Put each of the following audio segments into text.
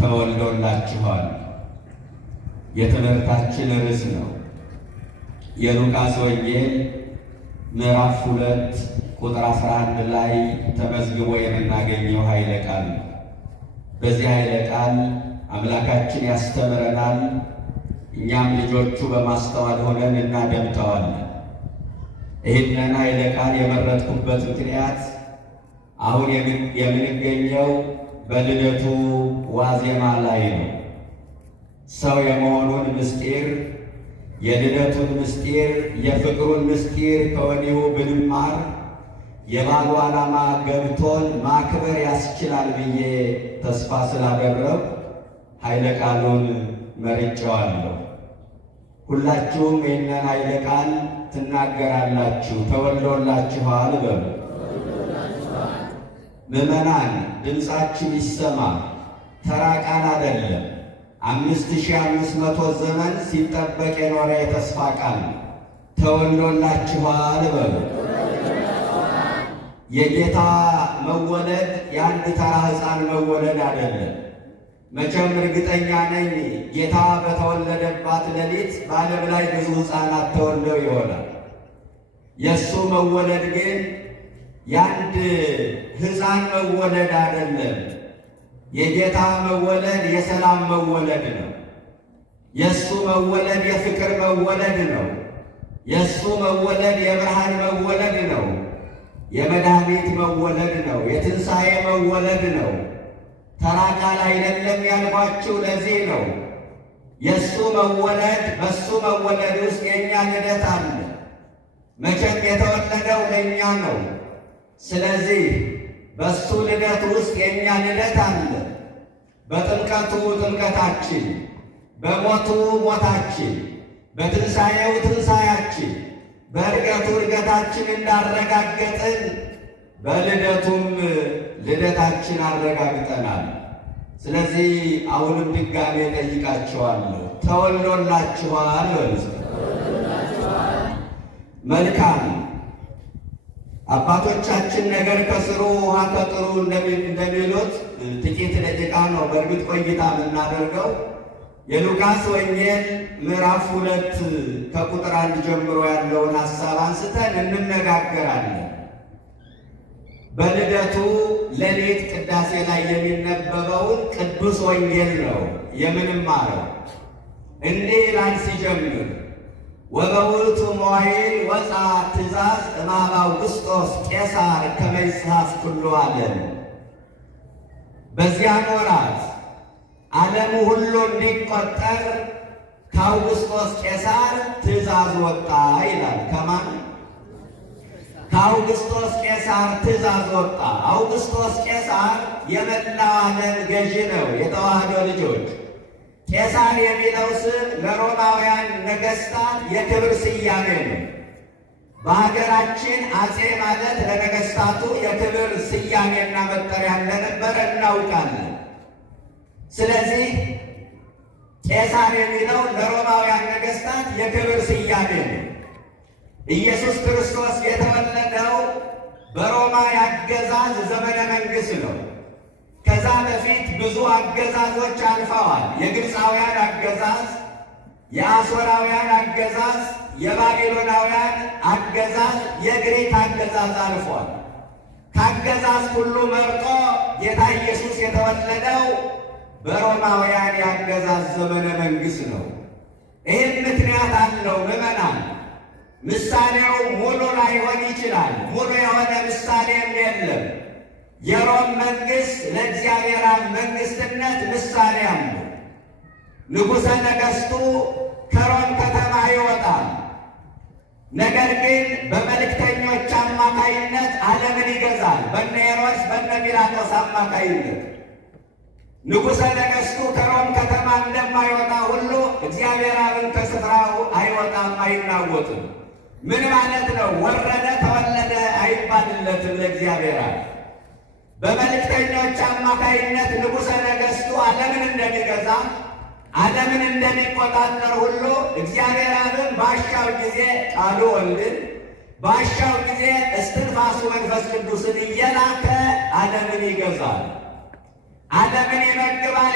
ተወልዶላችኋል የትምህርታችን ርዕስ ነው። የሉቃስ ወንጌል ምዕራፍ 2 ቁጥር 11 ላይ ተመዝግቦ የምናገኘው ኃይለ ቃል ነው። በዚህ ኃይለ ቃል አምላካችን ያስተምረናል። እኛም ልጆቹ በማስተዋል ሆነን እናደምጠዋለን። ይህንን ኃይለ ቃል የመረጥኩበት ምክንያት አሁን የምንገኘው በልደቱ ዋዜማ ላይ ነው። ሰው የመሆኑን ምስጢር፣ የልደቱን ምስጢር፣ የፍቅሩን ምስጢር ከወዲሁ ብንማር የበዓሉ ዓላማ ገብቶን ማክበር ያስችላል ብዬ ተስፋ ስላደረግ ኃይለ ቃሉን መርጬዋለሁ። ሁላችሁም ይህንን ኃይለ ቃል ትናገራላችሁ። ተወልዶላችኋል በሉ። ምዕመናን ድምፃችሁ ይሰማ። ተራ ቃል አይደለም። 5500 ዘመን ሲጠበቅ የኖረ የተስፋ ቃል ተወልዶላችኋል በሉ። የጌታ መወለድ የአንድ ተራ ሕፃን መወለድ አይደለም። መቼም እርግጠኛ ነኝ ጌታ በተወለደባት ሌሊት በዓለም ላይ ብዙ ሕፃናት ተወልደው ይሆናል። የእሱ መወለድ ግን የአንድ ሕፃን መወለድ አይደለም። የጌታ መወለድ የሰላም መወለድ ነው። የእሱ መወለድ የፍቅር መወለድ ነው። የእሱ መወለድ የብርሃን መወለድ ነው። የመድኃኒት መወለድ ነው። የትንሣኤ መወለድ ነው። ተራ ቃል አይደለም ያልኳችሁ ለዚህ ነው። የእሱ መወለድ፣ በእሱ መወለድ ውስጥ የእኛ ልደት አለ። መቼም የተወለደው ለእኛ ነው። ስለዚህ በእሱ ልደት ውስጥ የእኛ ልደት አለ። በጥምቀቱ ጥምቀታችን፣ በሞቱ ሞታችን፣ በትንሣኤው ትንሣያችን፣ በዕርገቱ ዕርገታችን እንዳረጋገጥን በልደቱም ልደታችን አረጋግጠናል። ስለዚህ አሁንም ድጋሜ ጠይቃችኋለሁ፣ ተወልዶላችኋል ወይስ? መልካም። አባቶቻችን ነገር ከስሩ ውሃ ከጥሩ እንደሚሉት ጥቂት ደቂቃ ነው በእርግጥ ቆይታ የምናደርገው። የሉቃስ ወንጌል ምዕራፍ 2 ከቁጥር 1 ጀምሮ ያለውን ሐሳብ አንስተን እንነጋገራለን። በልደቱ ሌሊት ቅዳሴ ላይ የሚነበበውን ቅዱስ ወንጌል ነው የምንማረው። እንዲህ ይላል ሲጀምር፣ ወበውእቱ መዋዕል ወፃ ትእዛዝ እምኀበ አውግስጦስ ቄሳር ከመ ይጽሐፍ ኩሉ ዓለም። በዚያን ወራት ዓለሙ ሁሉ እንዲቆጠር ከአውግስጦስ ቄሳር ትእዛዝ ወጣ ይላል። ከማን? ከአውግስጦስ ቄሳር ትእዛዝ ወጣ። አውግስጦስ ቄሳር የመላው ዓለም ገዢ ነው። የተዋህዶ ልጆች፣ ቄሳር የሚለው ስም ለሮማውያን ነገሥታት የክብር ስያሜ ነው። በሀገራችን አፄ ማለት ለነገሥታቱ የክብር ስያሜና መጠሪያ እንደነበረ እናውቃለን። ስለዚህ ቄሳር የሚለው ለሮማውያን ነገሥታት የክብር ስያሜ ነው። ኢየሱስ ክርስቶስ የተወለደው በሮማ አገዛዝ ዘመነ መንግሥት ነው። ከዛ በፊት ብዙ አገዛዞች አልፈዋል። የግብፃውያን አገዛዝ፣ የአሦራውያን አገዛዝ፣ የባቢሎናውያን አገዛዝ፣ የግሪክ አገዛዝ አልፏል። ከአገዛዝ ሁሉ መርጦ ጌታ ኢየሱስ የተወለደው በሮማውያን የአገዛዝ ዘመነ መንግሥት ነው። ይህም ምክንያት አለው ምዕመናን። ምሳሌው ሙሉ ላይሆን ይችላል። ሙሉ የሆነ ምሳሌም የለም። የሮም መንግሥት ለእግዚአብሔር አብ መንግሥትነት ምሳሌ አለው። ንጉሠ ነገሥቱ ከሮም ከተማ ይወጣል። ነገር ግን በመልእክተኞች አማካይነት ዓለምን ይገዛል። በነ ሄሮድስ በነ ጲላጦስ አማካይነት ንጉሠ ነገሥቱ ከሮም ከተማ እንደማይወጣ ሁሉ እግዚአብሔር አብን ከስፍራው አይወጣም፣ አይናወጥም። ምን ማለት ነው? ወረደ ተወለደ አይባልለትም ለእግዚአብሔር አብ። በመልእክተኞች አማካይነት ንጉሠ ነገሥቱ ዓለምን እንደሚገዛ ዓለምን እንደሚቆጣጠር ሁሉ እግዚአብሔር አብን ባሻው ጊዜ ቃሉ ወልድን ባሻው ጊዜ እስትንፋሱ መንፈስ ቅዱስን እየላከ ዓለምን ይገዛል። ዓለምን ይመግባል፣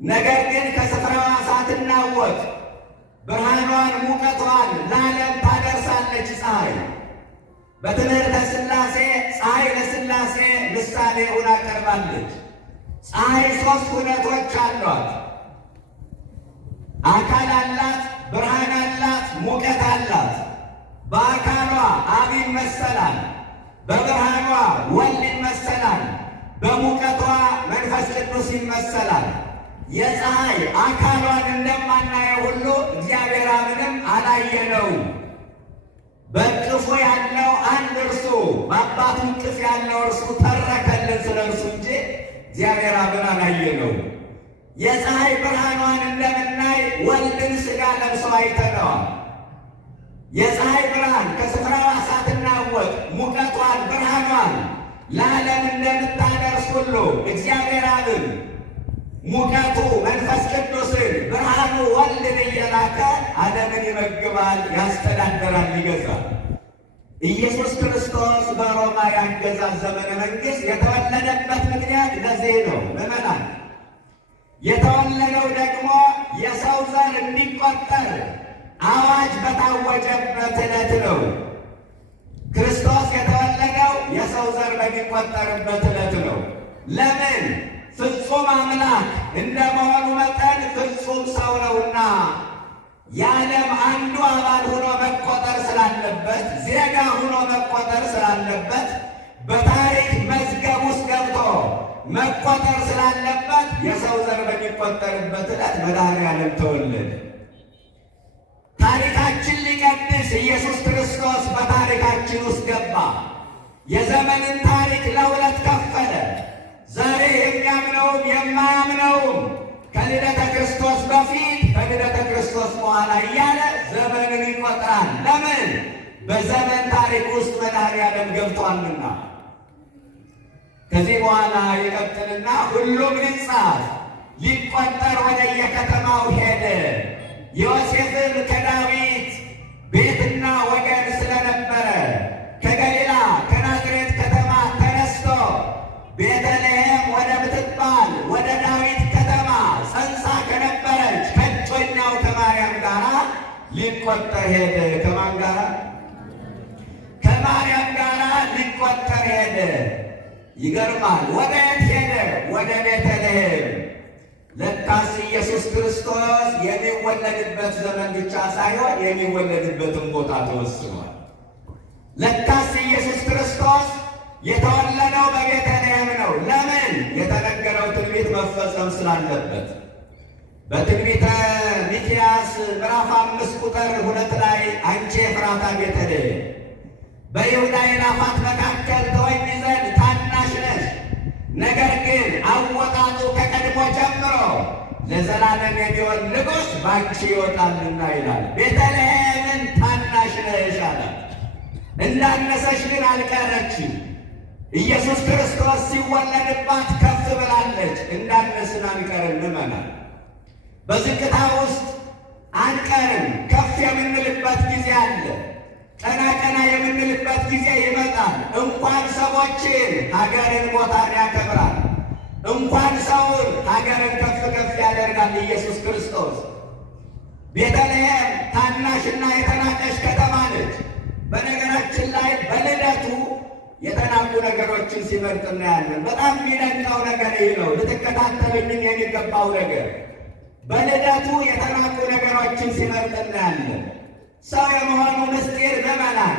ነገር ግን ከስፍራዋ ሳትናወጥ ብርሃኗን ሙቀቷን ለዓለም ታደርሳለች። ፀሐይ በትምህርተ ሥላሴ ፀሐይ ለሥላሴ ምሳሌ ሆና ቀርባለች። ፀሐይ ሦስት ሁነቶች አሏት። አካል አላት፣ ብርሃን አላት፣ ሙቀት አላት። በአካሏ አብ ይመሰላል፣ በብርሃኗ ወልድ ይመሰላል፣ በሙቀቷ መንፈስ ቅዱስ ይመሰላል። የፀሐይ አካሏን እንደማናየው ሁሉ እግዚአብሔር አብንም አላየነው። በእቅፉ ያለው አንድ እርሱ፣ በአባቱ እቅፍ ያለው እርሱ ተረከልን ስለ እርሱ እንጂ እግዚአብሔር አብን አላየነው። የፀሐይ ብርሃኗን እንደምናይ ወልድን ሥጋ ለብሶ አይተነዋል። የፀሐይ ብርሃን ከስፍራዋ ሳትናወጥ ሙቀቷን ብርሃኗን ለዓለም እንደምታደርስ ሁሉ እግዚአብሔር አብን ሙቀቱ መንፈስ ቅዱስን ብርሃኑ ወልድን እየላከ ዓለምን ይመግባል፣ ያስተዳደራል፣ ይገዛል። ኢየሱስ ክርስቶስ በሮማውያን አገዛዝ ዘመነ መንግሥት የተወለደበት ምክንያት ለዚህ ነው። ምዕመናን፣ የተወለደው ደግሞ የሰው ዘር እንዲቆጠር አዋጅ በታወጀበት ዕለት ነው። ክርስቶስ የተወለደው የሰው ዘር በሚቆጠርበት ዕለት ነው። ለምን? ፍጹም አምላክ እንደመሆኑ መጠን ፍጹም ሰው ነውና የዓለም አንዱ አባል ሆኖ መቆጠር ስላለበት፣ ዜጋ ሆኖ መቆጠር ስላለበት፣ በታሪክ መዝገብ ውስጥ ገብቶ መቆጠር ስላለበት የሰው ዘር በሚቆጠርበት ዕለት መድኃኔዓለም ተወለደ። ታሪካችን ሊቀድስ ኢየሱስ ክርስቶስ በታሪካችን ውስጥ ገባ። የዘመንን ታሪክ ለሁለት ከፈለ። ዛሬ የሚያምነውም የማያምነውም ከልደተ ክርስቶስ በፊት ከልደተ ክርስቶስ በኋላ እያለ ዘመንን ይቆጥራል። ለምን? በዘመን ታሪክ ውስጥ መድኃኔዓለም ገብቷልና። ከዚህ በኋላ ይቀጥልና ሁሉም ሊጻፍ ሊቆጠር ወደ የከተማው ሄደ። ዮሴፍም ከዳዊት ቤትና ወገን ስለነበረ ከገሊላ ከናዝሬት ከተማ ተነስቶ ቤተልሔም ወደ ምትባል ወደ ዳዊት ከተማ ጸንሳ ከነበረች ከእጮኛው ከማርያም ጋር ሊቆጠር ሄደ። ከማን ጋር? ከማርያም ጋር ሊቆጠር ሄደ። ይገርማል። ወደ የት ሄደ? ወደ ቤተልሔም። ለካስ ኢየሱስ ክርስቶስ የሚወለድበት ዘመን ብቻ ሳይሆን የሚወለድበትን ቦታ ተወስኗል። ለካስ ኢየሱስ ክርስቶስ የተወለደው በቤተልሔም ነው። ለምን? የተነገረው ትንቢት መፈጸም ስላለበት። በትንቢተ ሚክያስ ምዕራፍ 5 ቁጥር 2 ላይ አንቺ ኤፍራታ ቤተልሔም በይሁዳ አእላፋት መካከል ትሆኚ ዘንድ ታናሽ ነሽ፣ ነገር ግን አወጣጡ ከቀድሞ ጀምሮ ለዘላለም የሚሆን ንጉሥ ባንቺ ይወጣልና ይላል። ቤተልሔምን ታናሽ ነሽ አላት። እንዳነሰሽ ግን አልቀረችም። ኢየሱስ ክርስቶስ ሲወለድባት ከፍ ብላለች። እንዳነስን አንቀርም። ምእመናን፣ በዝቅታ ውስጥ አንቀርም። ከፍ የምንልበት ጊዜ አለ። ቀና ቀና የምንልበት ጊዜ ይመጣል። እንኳን ሰዎችን ሀገርን ቦታን ያከብራል። እንኳን ሰውን ሀገርን ከፍ ከፍ ያደርጋል ኢየሱስ ክርስቶስ። ቤተልሔም ታናሽና የተናቀች ከተማ ነች። በነገራችን ላይ በልደቱ የተናቁ ነገሮችን ሲመርጥ እናያለን። በጣም የሚደንቀው ነገር ይህ ነው። ልትከታተልልን የሚገባው ነገር በልደቱ የተናቁ ነገሮችን ሲመርጥ እናያለን። ሰው የመሆኑ ምስጢር ምዕመናን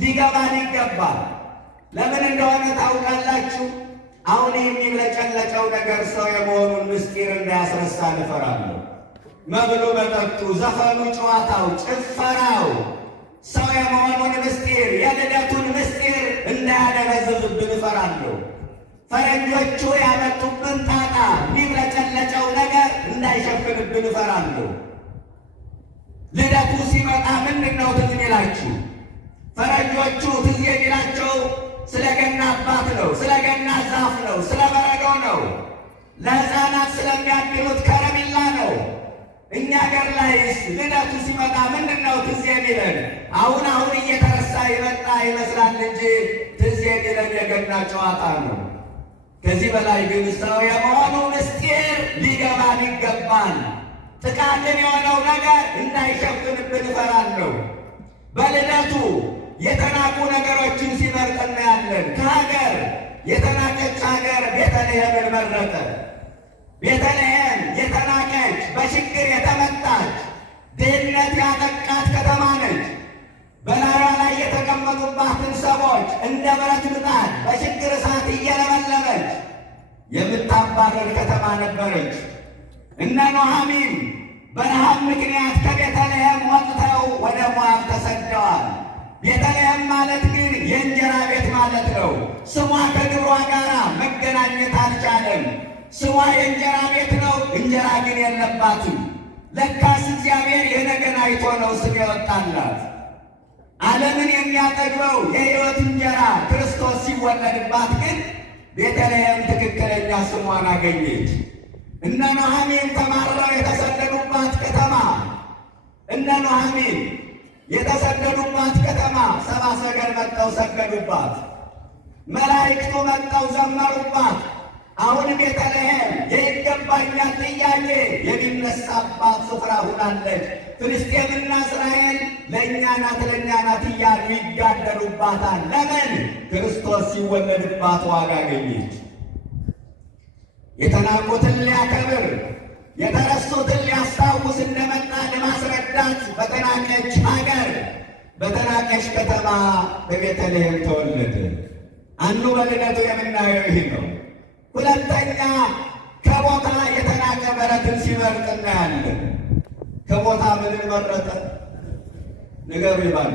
ሊገባን ይገባል። ለምን እንደሆነ ታውቃላችሁ? አሁን የሚለጨለጨው ነገር ሰው የመሆኑን ምስጢር እንዳያስረሳ እፈራለሁ። መብሉ፣ መጠጡ፣ ዘፈኑ፣ ጨዋታው፣ ጭፈራው ሰው የመሆኑን ምስጢር የልደቱን ምስጢር እንዳያደበዝዝብን እፈራለሁ። ፈረንጆቹ ያመጡብን ጣጣ የሚለጨለጨው ነገር እንዳይሸፍንብን እፈራለሁ። ልደቱ ሲመጣ ምንድን ነው ትዝ የሚላችሁ? ፈረንጆቹ ትዝ የሚላቸው ስለ ገና አባት ነው፣ ስለ ገና ዛፍ ነው፣ ስለ በረዶ ነው፣ ለሕፃናት ስለሚያድሉት ከረሜላ ነው። እኛ ገር ላይስ ልደቱ ሲመጣ ምንድን ነው ትዝ የሚለን? አሁን እየተረሳ ይመጣ ይመስላል እንጂ ትዝ የሚለን የገና ጨዋታ ነው። ከዚህ በላይ ግን ሰው የመሆኑ ምስጢር ሊገባን ይገባል። ጥቃቅን የሆነው ነገር እንዳይሸፍንብን እፈራለሁ። በልደቱ የተናቁ ነገሮችን ሲመርጥ እናያለን። ከሀገር የተናቀች ሀገር ቤተልሔምን መረጠ። ቤተልሔም የተናቀች፣ በችግር የተመታች፣ ድህነት ያጠቃት ከተማ ነች። በላዩ ላይ የተቀመጡባትን ሰዎች እንደ ብረት ምጣድ በችግር እሳት እየለመለመች የምታባረር ከተማ ነበረች። እነ ኑኃሚን በረሃብ ምክንያት ከቤተልሔም ወጥተው ወደ ሞዓብ ተሰደዋል። ቤተልሔም ማለት ግን የእንጀራ ቤት ማለት ነው። ስሟ ከግብሯ ጋር መገናኘት አልቻለም። ስሟ የእንጀራ ቤት ነው፣ እንጀራ ግን የለባትም። ለካስ እግዚአብሔር የነገን አይቶ ነው ስም የወጣላት። ዓለምን የሚያጠግበው የሕይወት እንጀራ ክርስቶስ ሲወለድባት ግን ቤተልሔም ትክክለኛ ስሟን አገኘች። እነ ኑኃሚን ተማርረው የተሰደዱባት ከተማ እነ ኑኃሚን የተሰደዱባት ከተማ ሰብአ ሰገል መጥተው ሰገዱባት። መላእክቱ መጥተው ዘመሩባት። አሁን ቤተልሔም የይገባኛል ጥያቄ የሚነሳባት ስፍራ ሁናለች። ፍልስጤምና እስራኤል ለእኛ ናት ለእኛ ናት እያሉ ይጋደሉባታል። ለምን? ክርስቶስ ሲወለድባት ዋጋ አገኘች። የተናቁትን ሊያከብር የተረሱትን ሊያስታውስ እንደመጣ ለማስረዳት በተናቀች ሀገር በተናቀች ከተማ በቤተልሔም ተወለደ። አንዱ በልደቱ የምናየው ይህ ነው። ሁለተኛ ከቦታ የተናቀ በረትን ሲመርጥ እናያለን። ከቦታ ምንን መረጠ? ንገሩ ይባል።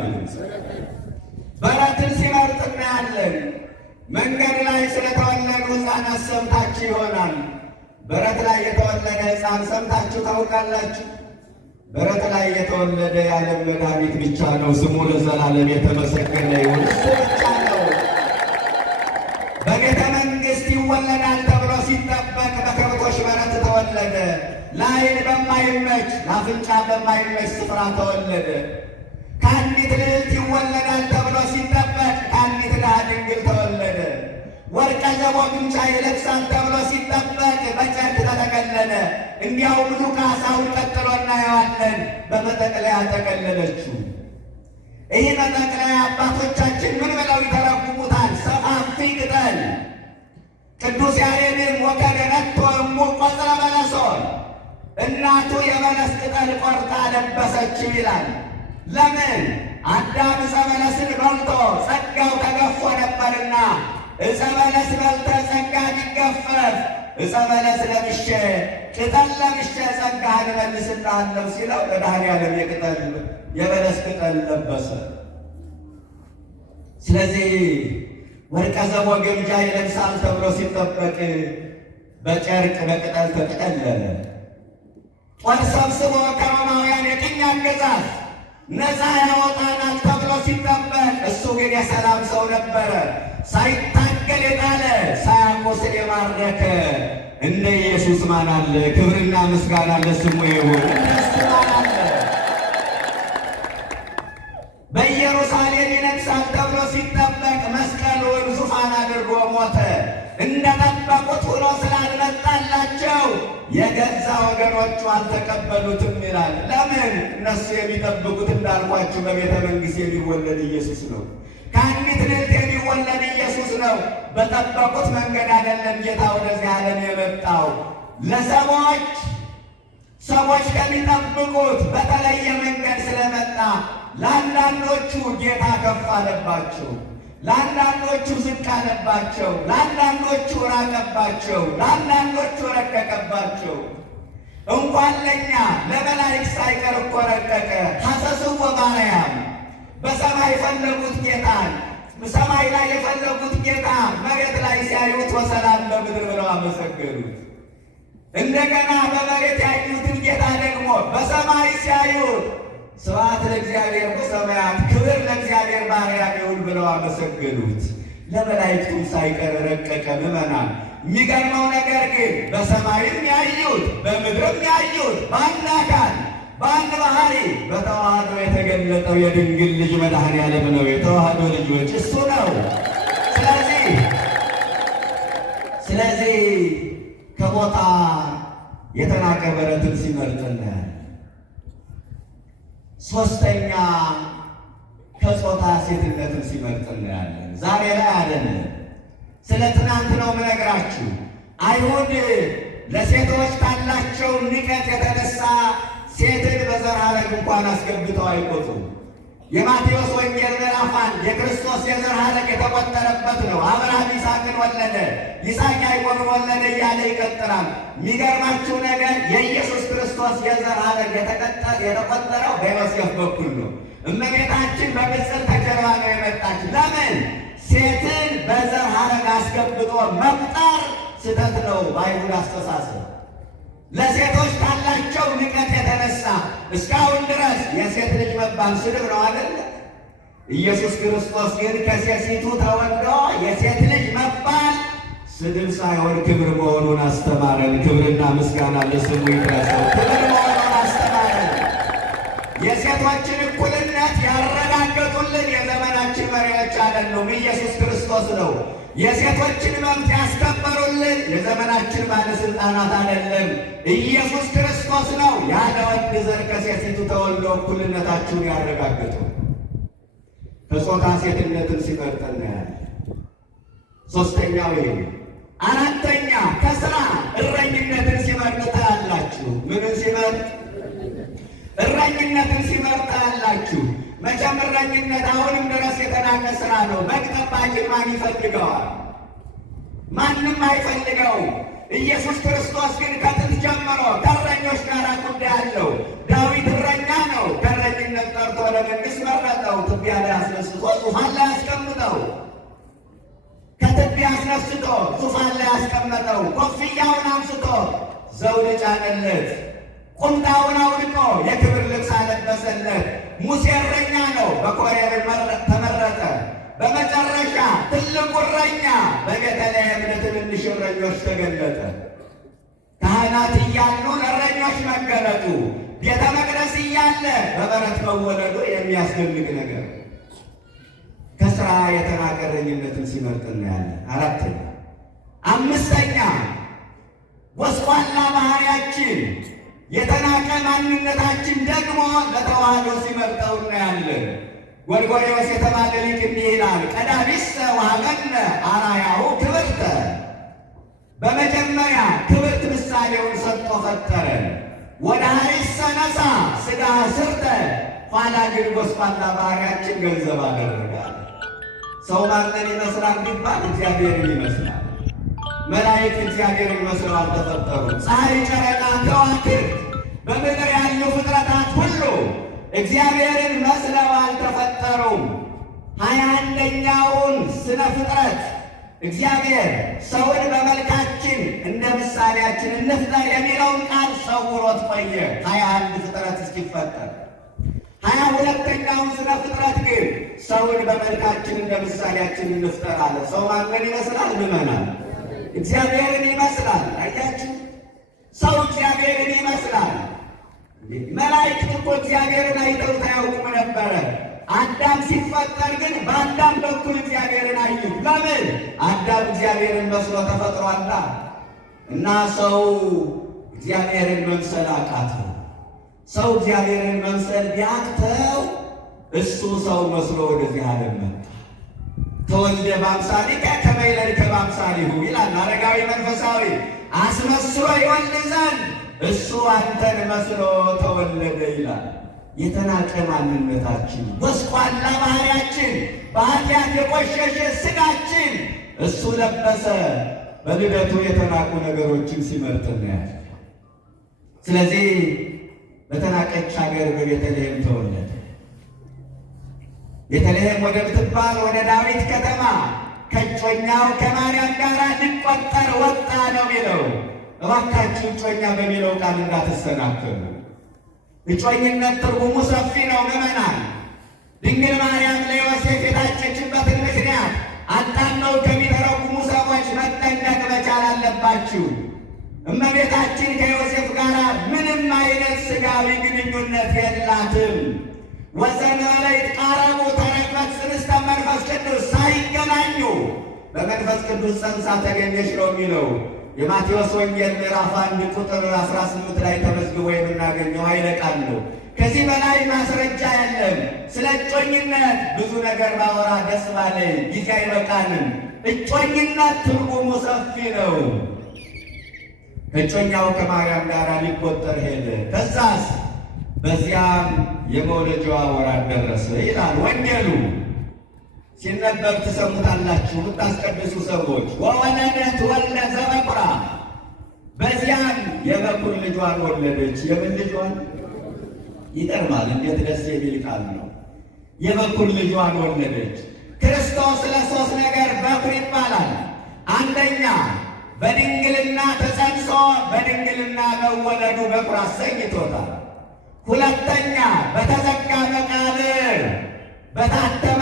በረትን ሲመርጥ እናያለን። መንገድ ላይ ስለተወለዱ ሕፃናት ሰምታችሁ ይሆናል። በረት ላይ የተወለደ ሕፃን ሰምታችሁ ታውቃላችሁ? በረት ላይ የተወለደ የዓለም መድኃኒት ብቻ ነው። ስሙ ለዘላለም የተመሰገነ ይሁን። እሱ ብቻ ነው። በቤተ መንግሥት ይወለዳል ተብሎ ሲጠበቅ በከብቶች በረት ተወለደ። ለዓይን በማይመች ለአፍንጫ በማይመች ስፍራ ተወለደ። ከአንዲት ልዕልት ይወለዳል ተብሎ ሲጠበቅ ከአንዲት ድሃ ድንግል ተወለደ። ወርቀ ዘቦ ግምጃ ይለብሳል ተብሎ ሲጠበቅ በጨርቅ ተጠቀለለ። እንዲያውም ሉቃስ አሁን ቀጥሎ እናየዋለን፣ በመጠቅለያ ተቀለለችው። ይህ መጠቅለያ አባቶቻችን ምን ብለው ይተረጉሙታል? ሰፋፊ ቅጠል። ቅዱስ ያሬድም ወከደነቶ እሙ ቆጽረ በለሶን፣ እናቱ የበለስ ቅጠል ቆርጣ ለበሰችው ይላል። ለምን? አዳም ዕፀ በለስን በልቶ ጸጋው ተገፎ ነበርና ዕፀ በለስ በልተ ጸጋ ቢገፈፍ ዕፀ በለስ ለብሼ ቅጠል ለብሼ ጸጋህን እመልስልሃለሁ ሲለው መድኃኔዓለም የበለስ ቅጠል ለበሰ። ስለዚህ ወርቀ ዘቦ ግምጃ ይለብሳል ተብሎ ሲጠበቅ በጨርቅ በቅጠል ተጠቀለለ። ጦር ሰብስቦ ከሮማውያን የቅኝ አገዛዝ ነፃ ያወጣናል ተብሎ ሲጠበቅ እሱ ግን የሰላም ሰው ነበረ። ሳይታገል የጣለ ሳያቆስል የማረከ እንደ ኢየሱስ ማን አለ? ክብርና ምስጋና ለስሙ ይሁን። እንደሱ ማን አለ? በኢየሩሳሌም ይነግሣል ተብሎ ሲጠበቅ መስቀሉን ዙፋን አድርጎ ሞተ። እንደጠበቁት ሆኖ ስላልመጣላቸው የገዛ ወገኖቹ አልተቀበሉትም ይላል። ለምን? እነሱ የሚጠብቁት እንዳልኳችሁ በቤተ መንግሥት የሚወለድ ኢየሱስ ነው። ከአንዲት ልዕልት የሚወለድ ኢየሱስ ነው። በጠበቁት መንገድ አይደለም ጌታ ወደዚህ ዓለም የመጣው። ሰዎች ከሚጠብቁት በተለየ መንገድ ስለመጣ ለአንዳንዶቹ ጌታ ከፍ አለባቸው፣ ለአንዳንዶቹ ዝቅ አለባቸው፣ ለአንዳንዶቹ ራቀባቸው፣ ለአንዳንዶቹ ረቀቀባቸው። እንኳን ለእኛ ለመላእክት ሳይቀር እኮ ረቀቀ። ሐሰስዎ በአርያም በሰማይ የፈለጉት ጌታን ሰማይ ላይ የፈለጉት ጌታ መሬት ላይ ሲያዩት ወሰላም በምድር ብለው አመሰገኑት። እንደገና በመሬት ያዩትን ጌታ ደግሞ በሰማይ ሲያዩት ስብሐት ለእግዚአብሔር በሰማያት ክብር ለእግዚአብሔር በአርያም ይሁን ብለው አመሰገኑት። ለመላእክቱም ሳይቀር ረቀቀ። ምዕመናን፣ የሚገርመው ነገር ግን በሰማይም ያዩት በምድርም ያዩት በአንድ አካል በአንድ ባህሪ በተዋህዶ የተገለጠው የድንግል ልጅ መድኃኔዓለም ነው። የተዋህዶ ልጆች እሱ ነው። ስለዚህ ከቦታ የተናቀ በረትን ሲመርጥ እናያለን። ሶስተኛ ከጾታ ሴትነትን ሲመርጥ እናያለን። ዛሬ ላይ አለን። ስለ ትናንት ነው የምነግራችሁ። አይሁድ ለሴቶች ካላቸው ንቀት የተነሳ ሴትን በዘር ሐረግ እንኳን አስገብተው አይቆጡም። የማቴዎስ ወንጌል ምዕራፍ 1 የክርስቶስ የዘር ሐረግ የተቆጠረበት ነው። አብርሃም ይስሐቅን ወለደ፣ ይስሐቅ ያዕቆብን ወለደ እያለ ይቀጥላል። የሚገርማችሁ ነገር የኢየሱስ ክርስቶስ የዘር ሐረግ የተቆጠረው በዮሴፍ በኩል ነው። እመቤታችን በምስል ከጀርባ ነው የመጣች። ለምን? ሴትን በዘር ሐረግ አስገብቶ መቁጠር ስህተት ነው በአይሁድ አስተሳሰብ። ለሴቶች ካላቸው ንቀት የተነሳ እስካሁን ድረስ የሴት ልጅ መባል ስድብ ነው አይደል? ኢየሱስ ክርስቶስ ግን ከሴቲቱ ተወልዶ የሴት ልጅ መባል ስድብ ሳይሆን ክብር መሆኑን አስተማረን። ክብርና ምስጋና ለስሙ ይድረሰው። ክብር መሆኑን አስተማረን። የሴቶችን እኩልነት ያረጋገጡልን የዘመናችን መሪዎች አይደሉም፣ ኢየሱስ ክርስቶስ ነው። የሴቶችን መብት ያስከበሩልን የዘመናችን ባለስልጣናት አይደለም፣ ኢየሱስ ክርስቶስ ነው። ያለ ወንድ ዘር ከሴቲቱ ተወልዶ እኩልነታችሁን ያረጋግጡ። ከጾታ ሴትነትን ሲመርጥ እናያለን። ሶስተኛው ይሄ። አራተኛ ከስራ እረኝነትን ሲመርጥ ታያላችሁ። ምንን ሲመርጥ? እረኝነትን ሲመርጥ ታያላችሁ። መቼም እረኝነት አሁንም ድረስ የተናቀ ስራ ነው። በግ ጠባቂ ማን ይፈልገዋል? ማንም አይፈልገው። ኢየሱስ ክርስቶስ ግን ከጥንት ጀምሮ ከእረኞች ጋር ጉዳይ አለው። ዳዊት እረኛ ነው። ከእረኝነት ጠርቶ ለመንግሥት መረጠው። ትቢያ ላይ አስነስቶ ዙፋን ላይ አስቀምጠው። ከትቢያ አስነስቶ ዙፋን ላይ አስቀመጠው። ኮፍያውን አንስቶ ዘውድ ጫነለት። ቁምጣውን አውልቆ የክብር ልብስ አለበሰለት። ሙሴ እረኛ ነው። በኮሬብ ተመረጠ። በመጨረሻ ትልቁ እረኛ በቤተልሔም ለትንንሽ እረኞች ተገለጠ። ካህናት እያሉ ለእረኞች መገለጡ፣ ቤተ መቅደስ እያለ በበረት መወለዱ የሚያስደንቅ ነገር። ከስራ የተናቀ እረኝነትን ሲመርጥ እናያለን። አራተኛ። አምስተኛ ጎስቋላ ባህሪያችን የተናቀ ማንነታችን ደግሞ ለተዋህዶ ሲመርጠው እናያለን። ጎርጎርዮስ የተባለ ሊቅ እንዲህ ይላል፣ ቀዳሚሰ ወሀበነ አርአያሁ ክብርተ። በመጀመሪያ ክብርት ምሳሌውን ሰጥቶ ፈጠረን። ወደ ሀሪሰ ነሣ ሥጋ ስርተ፣ ኋላ ግን ጎስቋላ ባህሪያችን ገንዘብ አደረጋል። ሰው ማንን ይመስላል ቢባል እግዚአብሔርን ይመስላል። መላእክት እግዚአብሔርን መስለው አልተፈጠሩም። ፀሐይ፣ ጨረቃ፣ ከዋክብት በምድር ያሉ ፍጥረታት ሁሉ እግዚአብሔርን መስለው አልተፈጠሩም። 21ኛውን ስነ ፍጥረት እግዚአብሔር ሰውን በመልካችን እንደ ምሳሌያችን እንፍጠር የሚለውን ቃል ሰውሮት ቆየ 21 ፍጥረት እስኪፈጠር። 22ኛውን ስነ ፍጥረት ግን ሰውን በመልካችን እንደ ምሳሌያችን እንፍጠር አለ። ሰው ማንን ይመስላል? ምመናል እግዚአብሔርን ይመስላል። አያችሁ፣ ሰው እግዚአብሔርን ይመስላል። መላእክት እኮ እግዚአብሔርን አይተውት አያውቁም ነበረ። አዳም ሲፈጠር ግን በአዳም በኩል እግዚአብሔርን አዩት። ለምን? አዳም እግዚአብሔርን መስሎ ተፈጥሯላ። እና ሰው እግዚአብሔርን መምሰል አቃተው። ሰው እግዚአብሔርን መምሰል ቢያቅተው እሱ ሰው መስሎ ወደዚህ ዓለም መጣ። ተወልደ በአምሳሊከ ከመ ይለድከ በአምሳሊሁ ይላል አረጋዊ መንፈሳዊ። አስመስሎ ይወልድ ዘንድ እሱ አንተን መስሎ ተወለደ ይላል። የተናቀ ማንነታችን፣ ጎስቋላ ባህሪያችን፣ በኃጢአት የቆሸሸ ሥጋችን እሱ ለበሰ። በልደቱ የተናቁ ነገሮችን ሲመርጥ እናያለን። ስለዚህ በተናቀች ሀገር በቤተልሔም ተወለደ። ቤተልሔም ወደ ምትባል ወደ ዳዊት ከተማ ከእጮኛው ከማርያም ጋር ሊቆጠር ወጣ ነው የሚለው። እባካችሁ እጮኛ በሚለው ቃል እንዳትሰናከሉ። እጮኝነት ትርጉሙ ሰፊ ነው። ምዕመናን፣ ድንግል ማርያም ለዮሴፍ የታጨችበትን ምክንያት አጣመው ከሚተረጉሙ ሰዎች መጠንቀቅ መቻል አለባችሁ። እመቤታችን ከዮሴፍ ጋር ምንም አይነት ሥጋዊ ግንኙነት የላትም። ወዘንበለ ይትቃረቡ ተረክበት ጽንስተ መንፈስ ቅዱስ፣ ሳይገናኙ በመንፈስ ቅዱስ ጸንሳ ተገኘች ነው የሚለው የማቴዎስ ወንጌል ምዕራፍ 1 ቁጥር 18 ላይ ተመዝግቦ የምናገኘው ኃይለ ቃል ነው። ከዚህ በላይ ማስረጃ የለም። ስለ እጮኝነት ብዙ ነገር ባወራ ደስ ባለኝ፣ ጊዜ አይበቃንም። እጮኝነት ትርጉሙ ሰፊ ነው። እጮኛው ከማርያም ጋር ሊቆጠር ሄደ። ከዛስ በዚያም የመውለጃዋ ወራት ደረሰ ይላል ወንጌሉ። ሲነበብ ትሰሙታላችሁ የምታስቀድሱ ሰዎች። ወወለደት ወልደ ዘበኩራ፣ በዚያም የበኩር ልጇን ወለደች። የምን ልጇን? ይጠርማል። እንዴት ደስ የሚል ቃል ነው። የበኩር ልጇን ወለደች። ክርስቶስ ለሶስት ነገር በኩር ይባላል። አንደኛ በድንግልና ተጸንሶ በድንግልና መወለዱ በኩር አሰኝቶታል። ሁለተኛ በተዘጋ መቃብር በታተመ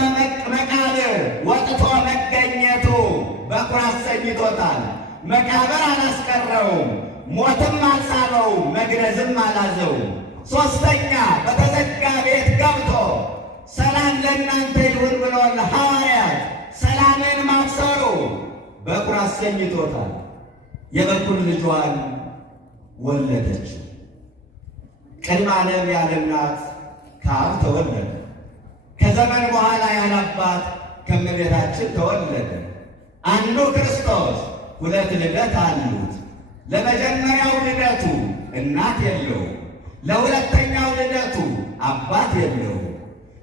መቃብር ወጥቶ መገኘቱ በኩር አሰኝቶታል። መቃብር አላስቀረውም፣ ሞትም አልሳበውም፣ መግነዝም አላዘውም። ሶስተኛ በተዘጋ ቤት ገብቶ ሰላም ለእናንተ ይሁን ብሎ ለሐዋርያት ሰላምን ማብሰሩ በኩር አሰኝቶታል። የበኩር ልጇን ወለደች። ቅድመ ዓለም ያለ እናት ከአብ ተወለደ። ከዘመን በኋላ ያለ አባት ከእመቤታችን ተወለደ። አንዱ ክርስቶስ ሁለት ልደት አሉት። ለመጀመሪያው ልደቱ እናት የለውም፣ ለሁለተኛው ልደቱ አባት የለውም።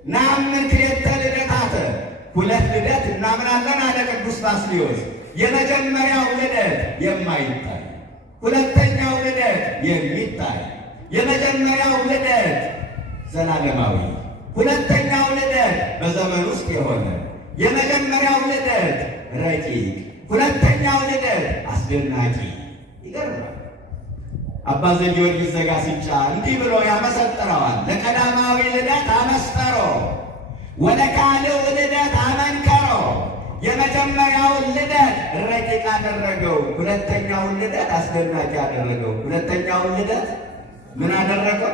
ነአምን ክልኤተ ልደታተ፣ ሁለት ልደት እናምናለን አለ ቅዱስ ባስልዮስ። የመጀመሪያው ልደት የማይታይ፣ ሁለተኛው ልደት የሚታይ። የመጀመሪያው ልደት ዘላለማዊ፣ ሁለተኛው ልደት በዘመን ውስጥ የሆነ። የመጀመሪያው ልደት ረቂቅ፣ ሁለተኛው ልደት አስደናቂ። ይገርማል። አባ ዘጊዮርጊስ ዘጋስጫ እንዲህ ብሎ ያመሰጥረዋል። ለቀዳማዊ ልደት አመስጠሮ ወለካልእ ልደት አመንከሮ። የመጀመሪያውን ልደት ረቂቅ አደረገው፣ ሁለተኛውን ልደት አስደናቂ አደረገው። ሁለተኛውን ልደት ምን አደረገው?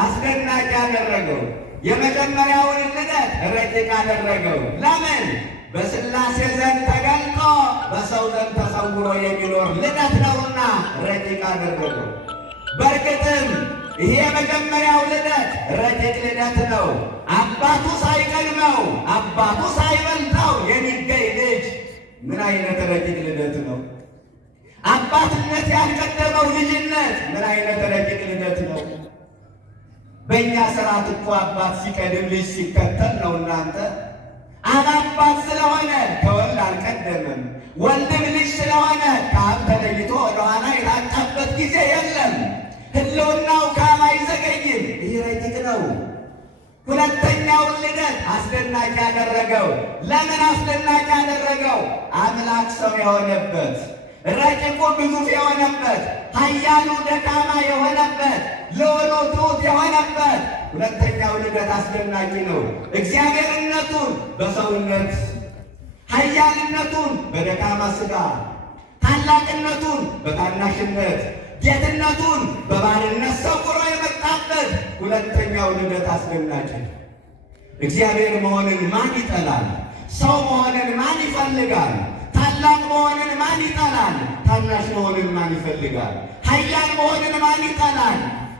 አስደናቂ አደረገው። የመጀመሪያውን ልደት ረቂቅ አደረገው። ለምን? በሥላሴ ዘንድ ተገልጦ በሰው ዘንድ ተሰውሮ የሚኖር ልደት ነውና ረቂቅ አደረገው። በእርግጥም ይሄ የመጀመሪያው ልደት ረቂቅ ልደት ነው። አባቱ ሳይቀድመው አባቱ ሳይበልጠው የሚገኝ ልጅ ምን አይነት ረቂቅ ልደት ነው! አባትነት ያልቀደመው ልጅነት ምን አይነት ረቂቅ ልደት ነው! በእኛ ስርዓት እኮ አባት ሲቀድም ልጅ ሲከተል ነው። እናንተ አብ አባት ስለሆነ ከወልድ አልቀደምም፣ ወልድም ልጅ ስለሆነ ከአብ ተለይቶ ወደኋላ የታጣበት ጊዜ የለም። ህልውናው ከአብ አይዘገይም። ይህ ረቂቅ ነው። ሁለተኛውን ልደት አስደናቂ ያደረገው። ለምን አስደናቂ ያደረገው? አምላክ ሰው የሆነበት፣ ረቂቁ ግዙፍ የሆነበት፣ ኃያሉ ደካማ የሆነበት፣ ልዑሉ ትሑት የሆነበት ሁለተኛው ልደት አስደናቂ ነው። እግዚአብሔርነቱን በሰውነት፣ ኃያልነቱን በደካማ ሥጋ፣ ታላቅነቱን በታናሽነት፣ ጌትነቱን በባርነት ሰውሮ የመጣበት ሁለተኛው ልደት አስደናቂ። እግዚአብሔር መሆንን ማን ይጠላል? ሰው መሆንን ማን ይፈልጋል? ታላቅ መሆንን ማን ይጠላል? ታናሽ መሆንን ማን ይፈልጋል? ኃያል መሆንን ማን ይጠላል?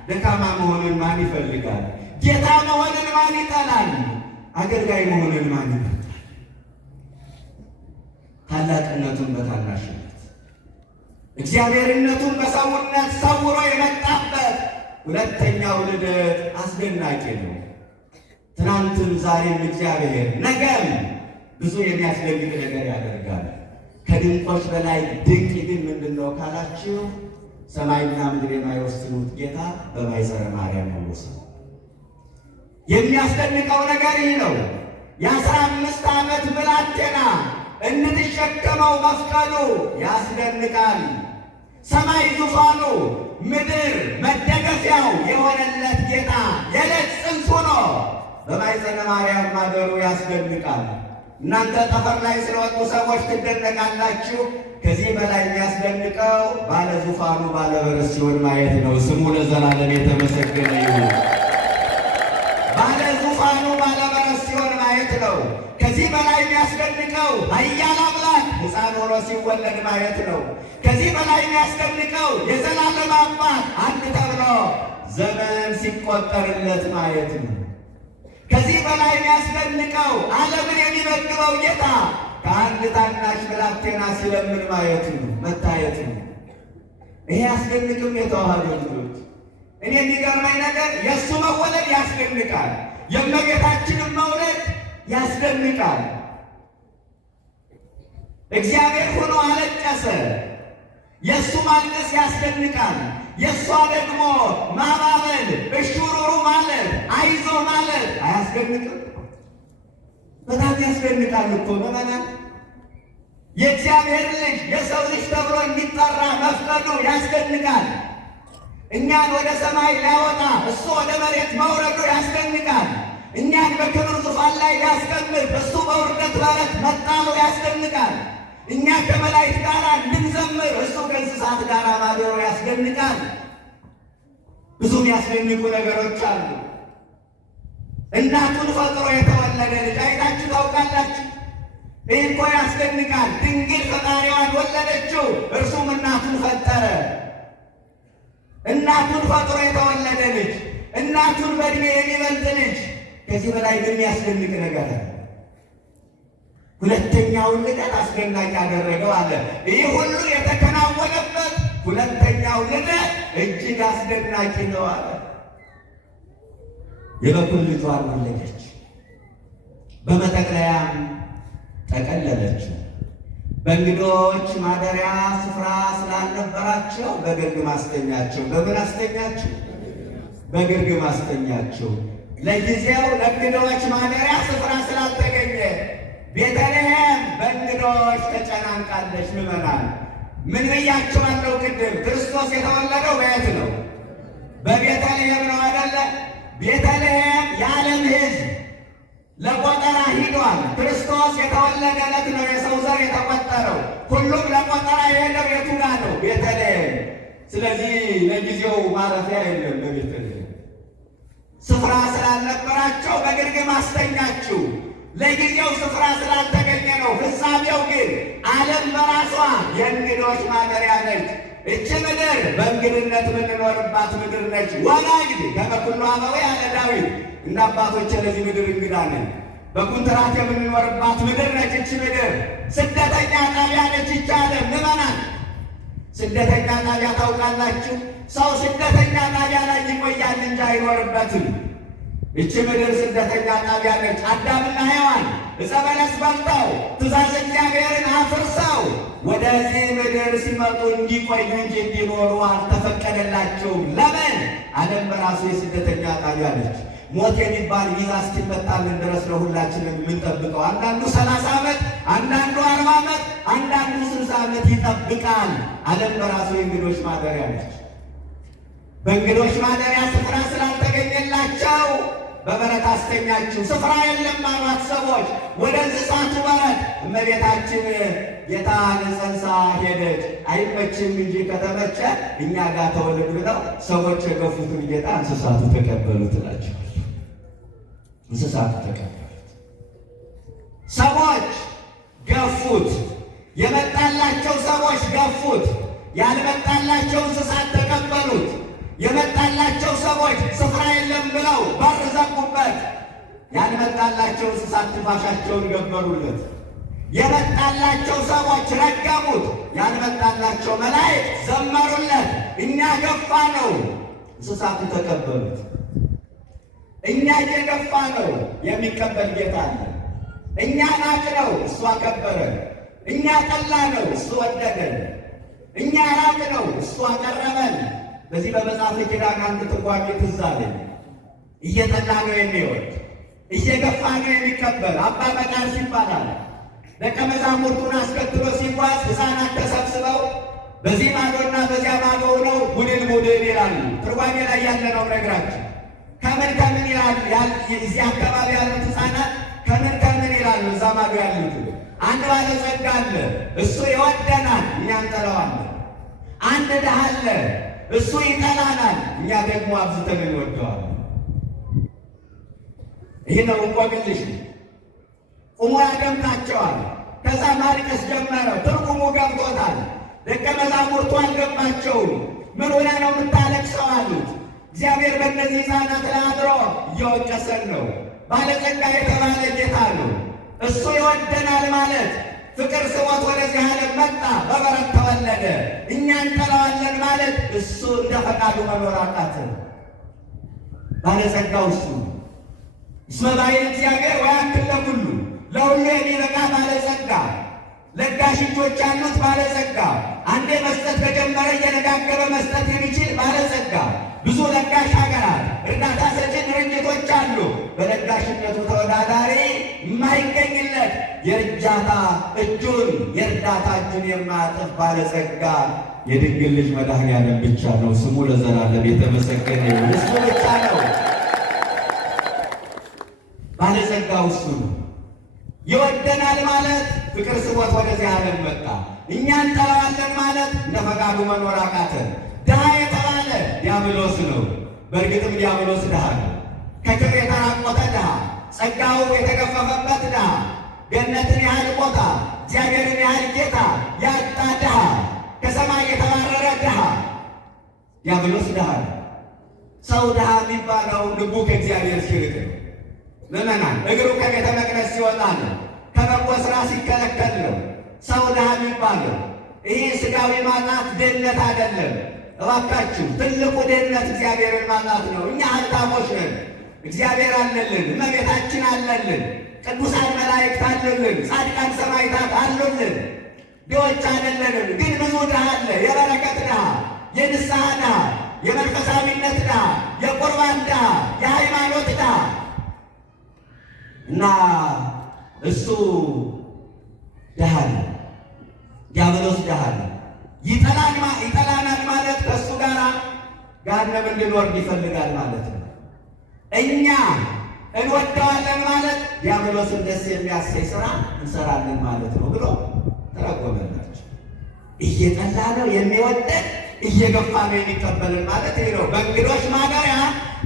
ደካማ መሆንን ማን ይፈልጋል? ጌታ መሆንን ማን ይጠላል? አገልጋይ መሆንን ማን ይፈልጋል? ታላቅነቱን በታናሽነት፣ እግዚአብሔርነቱን በሰውነት ሰውሮ የመጣበት ሁለተኛው ልደት አስደናቂ ነው። ትናንትም ዛሬም እግዚአብሔር ነገም ብዙ የሚያስደንቅ ነገር ያደርጋል። ከድንቆች በላይ ድንቅ ግን ምንድን ነው ካላችሁ፣ ሰማይና ምድር የማይወስኑት ጌታ በማኅፀነ ማርያም መወሰኑ የሚያስደንቀው ነገር ይህ ነው። የ15 ዓመት ብላቴና እንድትሸከመው መፍቀዱ ያስደንቃል። ሰማይ ዙፋኑ፣ ምድር መደገፊያው የሆነለት ጌታ የዕለት ጽንሱ ሆኖ በማኅፀነ ማርያም ማደሩ ያስደንቃል። እናንተ ጠፈር ላይ ስለወጡ ሰዎች ትደነቃላችሁ። ከዚህ በላይ የሚያስደንቀው ባለ ዙፋኑ ባለ በረስ ሲሆን ማየት ነው። ስሙ ለዘላለም የተመሰገነ ይሁን። ባለ ዙፋኑ ባለ በረስ ሲሆን ማየት ነው። ከዚህ በላይ የሚያስደንቀው ኃያል አምላክ ሕፃን ሆኖ ሲወለድ ማየት ነው። ከዚህ በላይ የሚያስደንቀው የዘላለም አባት አንድ ተብሎ ዘመን ሲቆጠርለት ማየት ነው። ከዚህ በላይ የሚያስደንቀው ዓለምን የሚመግበው ጌታ ከአንድ ታናሽ ብላቴና ሲለምን ማየት ነው፣ መታየት ነው። ይሄ ያስደንቅም የተዋህዶ ልጆች። እኔ የሚገርመኝ ነገር የእሱ መወለድ ያስደንቃል፣ የእመቤታችንም መውለድ ያስደንቃል። እግዚአብሔር ሆኖ አለቀሰ። የእሱ ማልቀስ ያስደንቃል። የእሷ ደግሞ ማባበል፣ እሹሩሩ ማለት፣ አይዞ ማለት አያስደንቅም? በጣም ያስደንቃል እኮ ምዕመናን። የእግዚአብሔር ልጅ የሰው ልጅ ተብሎ እንዲጠራ መፍቀዱ ያስደንቃል። እኛን ወደ ሰማይ ሊያወጣ እሱ ወደ መሬት መውረዱ ያስደንቃል። እኛን በክብር ዙፋን ላይ ሊያስቀምጥ እሱ በውርደት በረት መጣሉ ያስደንቃል። እኛ ከመላእክት ጋር እንድንዘምር እሱ ከእንስሳት ጋር ማደሩ ያስደንቃል። ብዙ የሚያስደንቁ ነገሮች አሉ። እናቱን ፈጥሮ የተወለደ ልጅ አይታችሁ ታውቃላችሁ? ይህ እኮ ያስደንቃል። ድንግል ፈጣሪዋን ወለደችው፣ እርሱም እናቱን ፈጠረ። እናቱን ፈጥሮ የተወለደ ልጅ፣ እናቱን በእድሜ የሚበልጥ ልጅ፣ ከዚህ በላይ ግን የሚያስደንቅ ነገር አለ። ሁለተኛውን ልደት አስደናቂ ያደረገው አለ። ይህ ሁሉ የተከናወነበት ሁለተኛው ልደት እጅግ አስደናቂ ነው አለ። የበኩር ልጇን ወለደች፣ በመጠቅለያም ጠቀለለችው። በእንግዶች ማደሪያ ስፍራ ስላልነበራቸው በግርግም አስተኛቸው። በምን አስተኛቸው? በግርግም አስተኛቸው። ለጊዜው ለእንግዶች ማደሪያ ስፍራ ስላልተገኘ ቤተልሔም በእንግዶች ተጨናንቃለች። ምዕመናን ምን ብያቸዋለሁ ቅድም? ክርስቶስ የተወለደው በየት ነው? በቤተልሔም ነው አይደለ? ቤተልሔም የዓለም ሕዝብ ለቆጠራ ሂዷል። ክርስቶስ የተወለደለት ነው የሰው ዘር የተቆጠረው። ሁሉም ለቆጠራ የሄደው የቱ ጋር ነው? ቤተልሔም። ስለዚህ ለጊዜው ማረፊያ የለም በቤተልሔም። ስፍራ ስላልነበራቸው በግርግም አስተኛችው። ለጊዜው ስፍራ ስላልተገኘ ነው። ፍጻሜው ግን ዓለም በራሷ የእንግዶች ማደሪያ ነች። እች ምድር በእንግድነት የምንኖርባት ምድር ነች። ወላግድ ከመኩሉ አበዊ አለ ዳዊት፣ እንደ አባቶች ለዚህ ምድር እንግዳ ነን። በኩንትራት የምንኖርባት ምድር ነች። እች ምድር ስደተኛ ጣቢያ ነች። ይቻለም ምዕመናን ስደተኛ ጣቢያ ታውቃላችሁ? ሰው ስደተኛ ጣቢያ ላይ ይቆያል እንጂ አይኖርበትም። እች ምድር ስደተኛ ጣቢያ ነች። አዳምና ሔዋን ዕፀ በለስ በልተው ትእዛዝ እግዚአብሔርን አፍርሰው ወደዚህ ምድር ሲመጡ እንዲቆዩ እንጂ እንዲኖሩ አልተፈቀደላቸውም። ለምን? ዓለም በራሱ የስደተኛ ጣቢያ ነች። ሞት የሚባል ቪዛ እስኪመታልን ድረስ ለሁላችንም የምንጠብቀው። አንዳንዱ 30 ዓመት፣ አንዳንዱ 40 ዓመት፣ አንዳንዱ 60 ዓመት ይጠብቃል። ዓለም በራሱ የእንግዶች ማደሪያ ነች። በእንግዶች ማደሪያ ስፍራ ስላልተገኘላቸው በበረት አስተኛችው። ስፍራ የለም አሏት ሰዎች። ወደ እንስሳቱ በረት እመቤታችን ጌታን ጸንሳ ሄደች። አይመችም እንጂ ከተመቸ እኛ ጋር ተወለድ ብለው ሰዎች የገፉትን ጌታ እንስሳቱ ተቀበሉት እላቸዋለሁ። እንስሳቱ ተቀበሉት። ሰዎች ገፉት። የመጣላቸው ሰዎች ገፉት። ያልመጣላቸው እንስሳት ተቀበሉት። የመጣላቸው ሰዎች ስፍራ የለም ብለው በር ዘጉበት። ያልመጣላቸው እንስሳት ትንፋሻቸውን ገበሩለት። የመጣላቸው ሰዎች ረገሙት። ያልመጣላቸው መላእክት ዘመሩለት። እኛ ገፋ ነው፣ እንስሳቱ ተቀበሉት። እኛ እየገፋ ነው፣ የሚቀበል ጌታ አለ። እኛ ናቅ ነው፣ እሱ አከበረን። እኛ ጠላ ነው፣ እሱ ወደደን። እኛ ራቅ ነው፣ እሱ አቀረበን። በዚህ በመጽሐፍ ኪዳን አንድ ትርጓሜ ትዝ አለኝ። እየጠላ ነው የሚወድ፣ እየገፋ ነው የሚቀበል። አባ መቃርስ ይባላል። ደቀ መዛሙርቱን አስከትሎ ሲጓዝ ሕፃናት ተሰብስበው በዚህ ማዶና በዚያ ማዶ ሆነው ቡድን ቡድን ይላሉ። ትርጓሜ ላይ ያለ ነው ነግራችሁ። ከምን ከምን ይላሉ? እዚህ አካባቢ ያሉት ሕፃናት ከምን ከምን ይላሉ? እዛ ማዶ ያሉት አንድ ባለጸጋ አለ፣ እሱ ይወደናል፣ እኛ እንጠላዋለን። አንድ ድሃ አለ፣ እሱ ይጠላናል፣ እኛ ደግሞ አብዝተን እንወደዋለን። ይህ ነው እንቆቅልሽ። ቁሞ ያደምጣቸዋል። ከዛ ማልቀስ ጀመረ። ትርጉሙ ገብቶታል። ደቀ መዛሙርቱ አልገባቸውም። ምን ሆነ ነው የምታለቅሰው አሉት። እግዚአብሔር በእነዚህ ሕፃናት ላይ አድሮ እየወቀሰን ነው። ባለጸጋ የተባለ ጌታ ነው። እሱ ይወደናል ማለት ፍቅር ስቦት ወደዚህ ዓለም መጣ፣ በበረት ተወለደ። እኛ እንጠላዋለን ማለት እሱ እንደ ፈቃዱ መኖር አቃተን። ባለጸጋው እሱ እስመ ባሕር እግዚአብሔር ወያክል ለኩሉ፣ ለሁሉ የሚበቃ ባለጸጋ፣ ለጋሽ እጆች ያሉት ባለጸጋ፣ አንዴ መስጠት ከጀመረ እየነጋገረ መስጠት የሚችል ባለጸጋ፣ ብዙ ለጋሽ ሀገራት እርዳታ ሰጪ ድርጅቶች አሉ። በለጋሽነቱ ተወዳዳሪ የማይገኝለት የእርዳታ እጁን የማያጥፍ ባለጸጋ የድንግል ልጅ መድኃኔዓለም ብቻ ነው። ስሙ ለዘላለም የተመሰገነ ይሁን። እሱ ብቻ ነው ባለጸጋው፣ እሱ ነው። ይወደናል ማለት ፍቅር ስቦት ወደዚህ ዓለም መጣ። እኛ እንጠላዋለን ማለት እንደ ፈቃዱ መኖር አቃተን። ድሃ የተባለ ዲያብሎስ ነው። በእርግጥም ዲያብሎስ ድሃ ነው። ከክብር የተራቆተ ድሃ፣ ጸጋው የተገፈፈበት ድሃ፣ ገነትን ያህል ቦታ፣ እግዚአብሔርን ያህል ጌታ ያጣ ድሃ፣ ከሰማይ የተባረረ ድሃ ዲያብሎስ ድሃ ነው። ሰው ድሃ የሚባለው ልቡ ከእግዚአብሔር ሲርቅ ነው። ምዕመናን እግሩ ከቤተ መቅደስ ሲወጣ ነው። ከበጎ ሥራ ሲከለከል ነው ሰው ድሃ የሚባለው። ይህ ሥጋዊ ማጣት ድህነት አይደለም። እባካችሁ ትልቁ ድህነት እግዚአብሔርን ማጣት ነው። እኛ ሀብታሞች ነን። እግዚአብሔር አለልን፣ እመቤታችን አለልን፣ ቅዱሳን መላእክት አለልን፣ ጻድቃን ሰማዕታት አሉልን። ድሆች አይደለንም። ግን ብዙ ድሃ አለ። የበረከት ድሃ፣ የንስሐ ድሃ፣ የመንፈሳዊነት ድሃ፣ የቁርባን ድሃ፣ የሃይማኖት ድሃ እና እሱ ድሃ ነው። ዲያብሎስ ድሃ ነው። ይጠላናል ማለት ከእሱ ጋር ገሃነም እንድንወርድ ይፈልጋል ማለት ነው። እኛ እንወደዋለን ማለት ዲያብሎስን ደስ የሚያሰኝ ሥራ እንሰራለን ማለት ነው ብሎ ተረጎመላቸው። እየጠላ ነው የሚወደን፣ እየገፋ ነው የሚቀበልን ማለት ይህ ነው። በእንግዶች ማደሪያ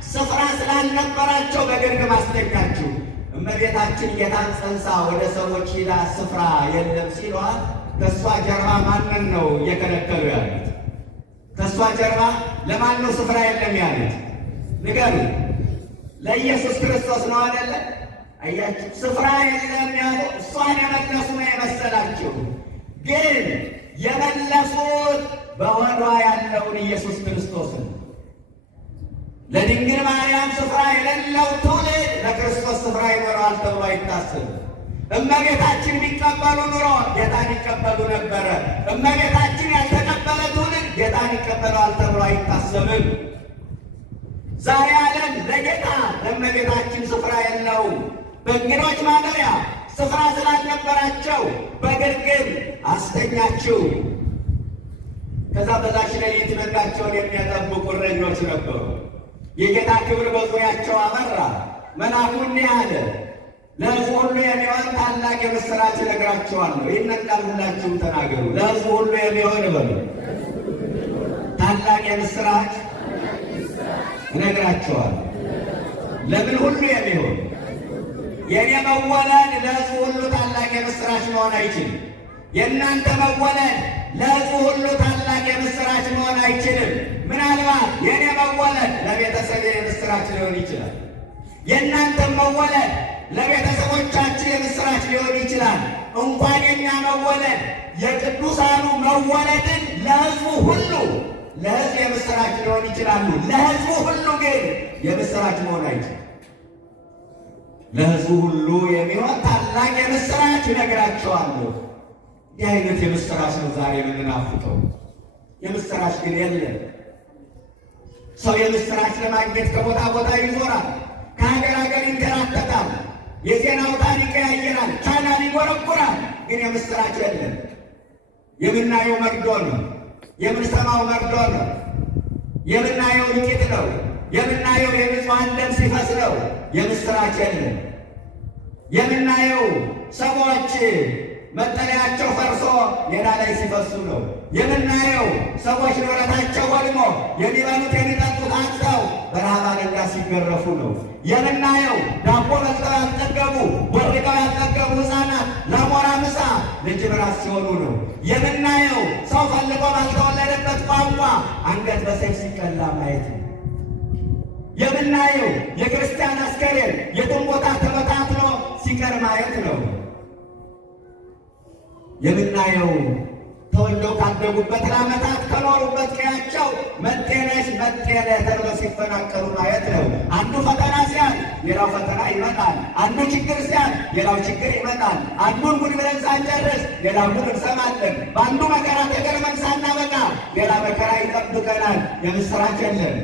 ስፍራ ስላልነበራቸው በግርግም አስተኛችሁ። እመቤታችን ጌታን ጸንሳ ወደ ሰዎች ሂዳ ስፍራ የለም ሲሏት ከእሷ ጀርባ ማንን ነው እየከለከሉ ያሉት? ከእሷ ጀርባ ለማን ነው ስፍራ የለም ያሉት? ንገሩ። ለኢየሱስ ክርስቶስ ነው አይደለ? አያችሁ፣ ስፍራ የለም ያሉ እሷን የመለሱ ነው የመሰላችሁ። ግን የመለሱት በሆዷ ያለውን ኢየሱስ ክርስቶስን። ለድንግል ማርያም ስፍራ የሌለው ትውልድ ለክርስቶስ ስፍራ ይኖረዋል ተብሎ አይታሰብም። እመቤታችን ቢቀበሉ ኑሮ ጌታን ይቀበሉ ነበረ። እመቤታችን ያልተቀበለ ትውልድ ጌታን ይቀበለዋል ተብሎ አይታሰብም። ዛሬ ዓለም ለጌታ ለእመቤታችን ስፍራ የለውም። በእንግዶች ማደሪያ ስፍራ ስላልነበራቸው በግርግም አስተኛችው። ከዛ በዛች ሌሊት መንጋቸውን የሚያጠብቁ እረኞች ነበሩ። የጌታ ክብር በዙሪያቸው አበራ። መልአኩ እንዲህ አለ፣ ለሕዝቡ ሁሉ የሚሆን ታላቅ የምሥራች እነግራችኋለሁ። ይህንን ቃል ሁላችሁም ተናገሩ። ለሕዝቡ ሁሉ የሚሆን በሉ፣ ታላቅ የምሥራች እነግራችኋለሁ። ለምን ሁሉ የሚሆን? የእኔ መወለድ ለሕዝቡ ሁሉ ታላቅ የምሥራች መሆን አይችልም። የእናንተ መወለድ ለሕዝቡ ሁሉ ታላቅ የምሥራች መሆን አይችልም። ምናልባት የእኔ መወለድ ለቤተሰብ የምሥራች ሊሆን ይችላል። የእናንተም መወለድ ለቤተሰቦቻችን የምሥራች ሊሆን ይችላል። እንኳን የኛ መወለድ የቅዱሳኑ መወለድን ለሕዝቡ ሁሉ ለሕዝብ የምሥራች ሊሆን ይችላሉ። ለሕዝቡ ሁሉ ግን የምሥራች መሆን አይችልም። ለሕዝቡ ሁሉ የሚሆን ታላቅ የምሥራች እነግራቸዋለሁ። ይህ አይነት የምሥራች ነው ዛሬ የምንናፍቀው። የምሥራች ግን የለም። ሰው የምሥራች ለማግኘት ከቦታ ቦታ ይዞራል፣ ከሀገር ሀገር ይንከራተታል፣ የዜና አውታር ይቀያየራል፣ ቻናል ይጎረጉራል። ግን የምሥራች የለም። የምናየው መርዶ ነው። የምንሰማው መርዶ ነው። የምናየው እልቂት ነው። የምናየው የንጹሐን ደም ሲፈስ ነው። የምሥራች የለም። የምናየው ሰዎች መጠለያቸው ፈርሶ ሜዳ ላይ ሲፈሱ ነው። የምናየው ሰዎች ንብረታቸው ወድሞ የሚበሉት የሚጠጡት አጥተው በረሃብ አለንጋ ሲገረፉ ነው። የምናየው ዳቦ በልተው ያልጠገቡ ቦርቀው ያልጠገቡ ሕፃናት ለአሞራ ምሳ ለጅብራት ሲሆኑ ነው። የምናየው ሰው ፈልጎ ባልተወለደበት ቋንቋ አንገት በሰይፍ ሲቀላ ማየት ነው። የምናየው የክርስቲያን አስከሬን የቱን ቦታ ተበታትኖ ሲቀር ማየት ነው። የምናየው ተወልደው ካደጉበት ለዓመታት ከኖሩበት ቀያቸው መጤነሽ መጤነ ተብለው ሲፈናቀሉ ማየት ነው። አንዱ ፈተና ሲያል ሌላው ፈተና ይመጣል። አንዱ ችግር ሲያል ሌላው ችግር ይመጣል። አንዱን ጉድ ብለን ሳንጨርስ ሌላው ጉድ እንሰማለን። በአንዱ መከራ ተገርመን ሳናበቃ ሌላ መከራ ይጠብቀናል። የምስራች የለም።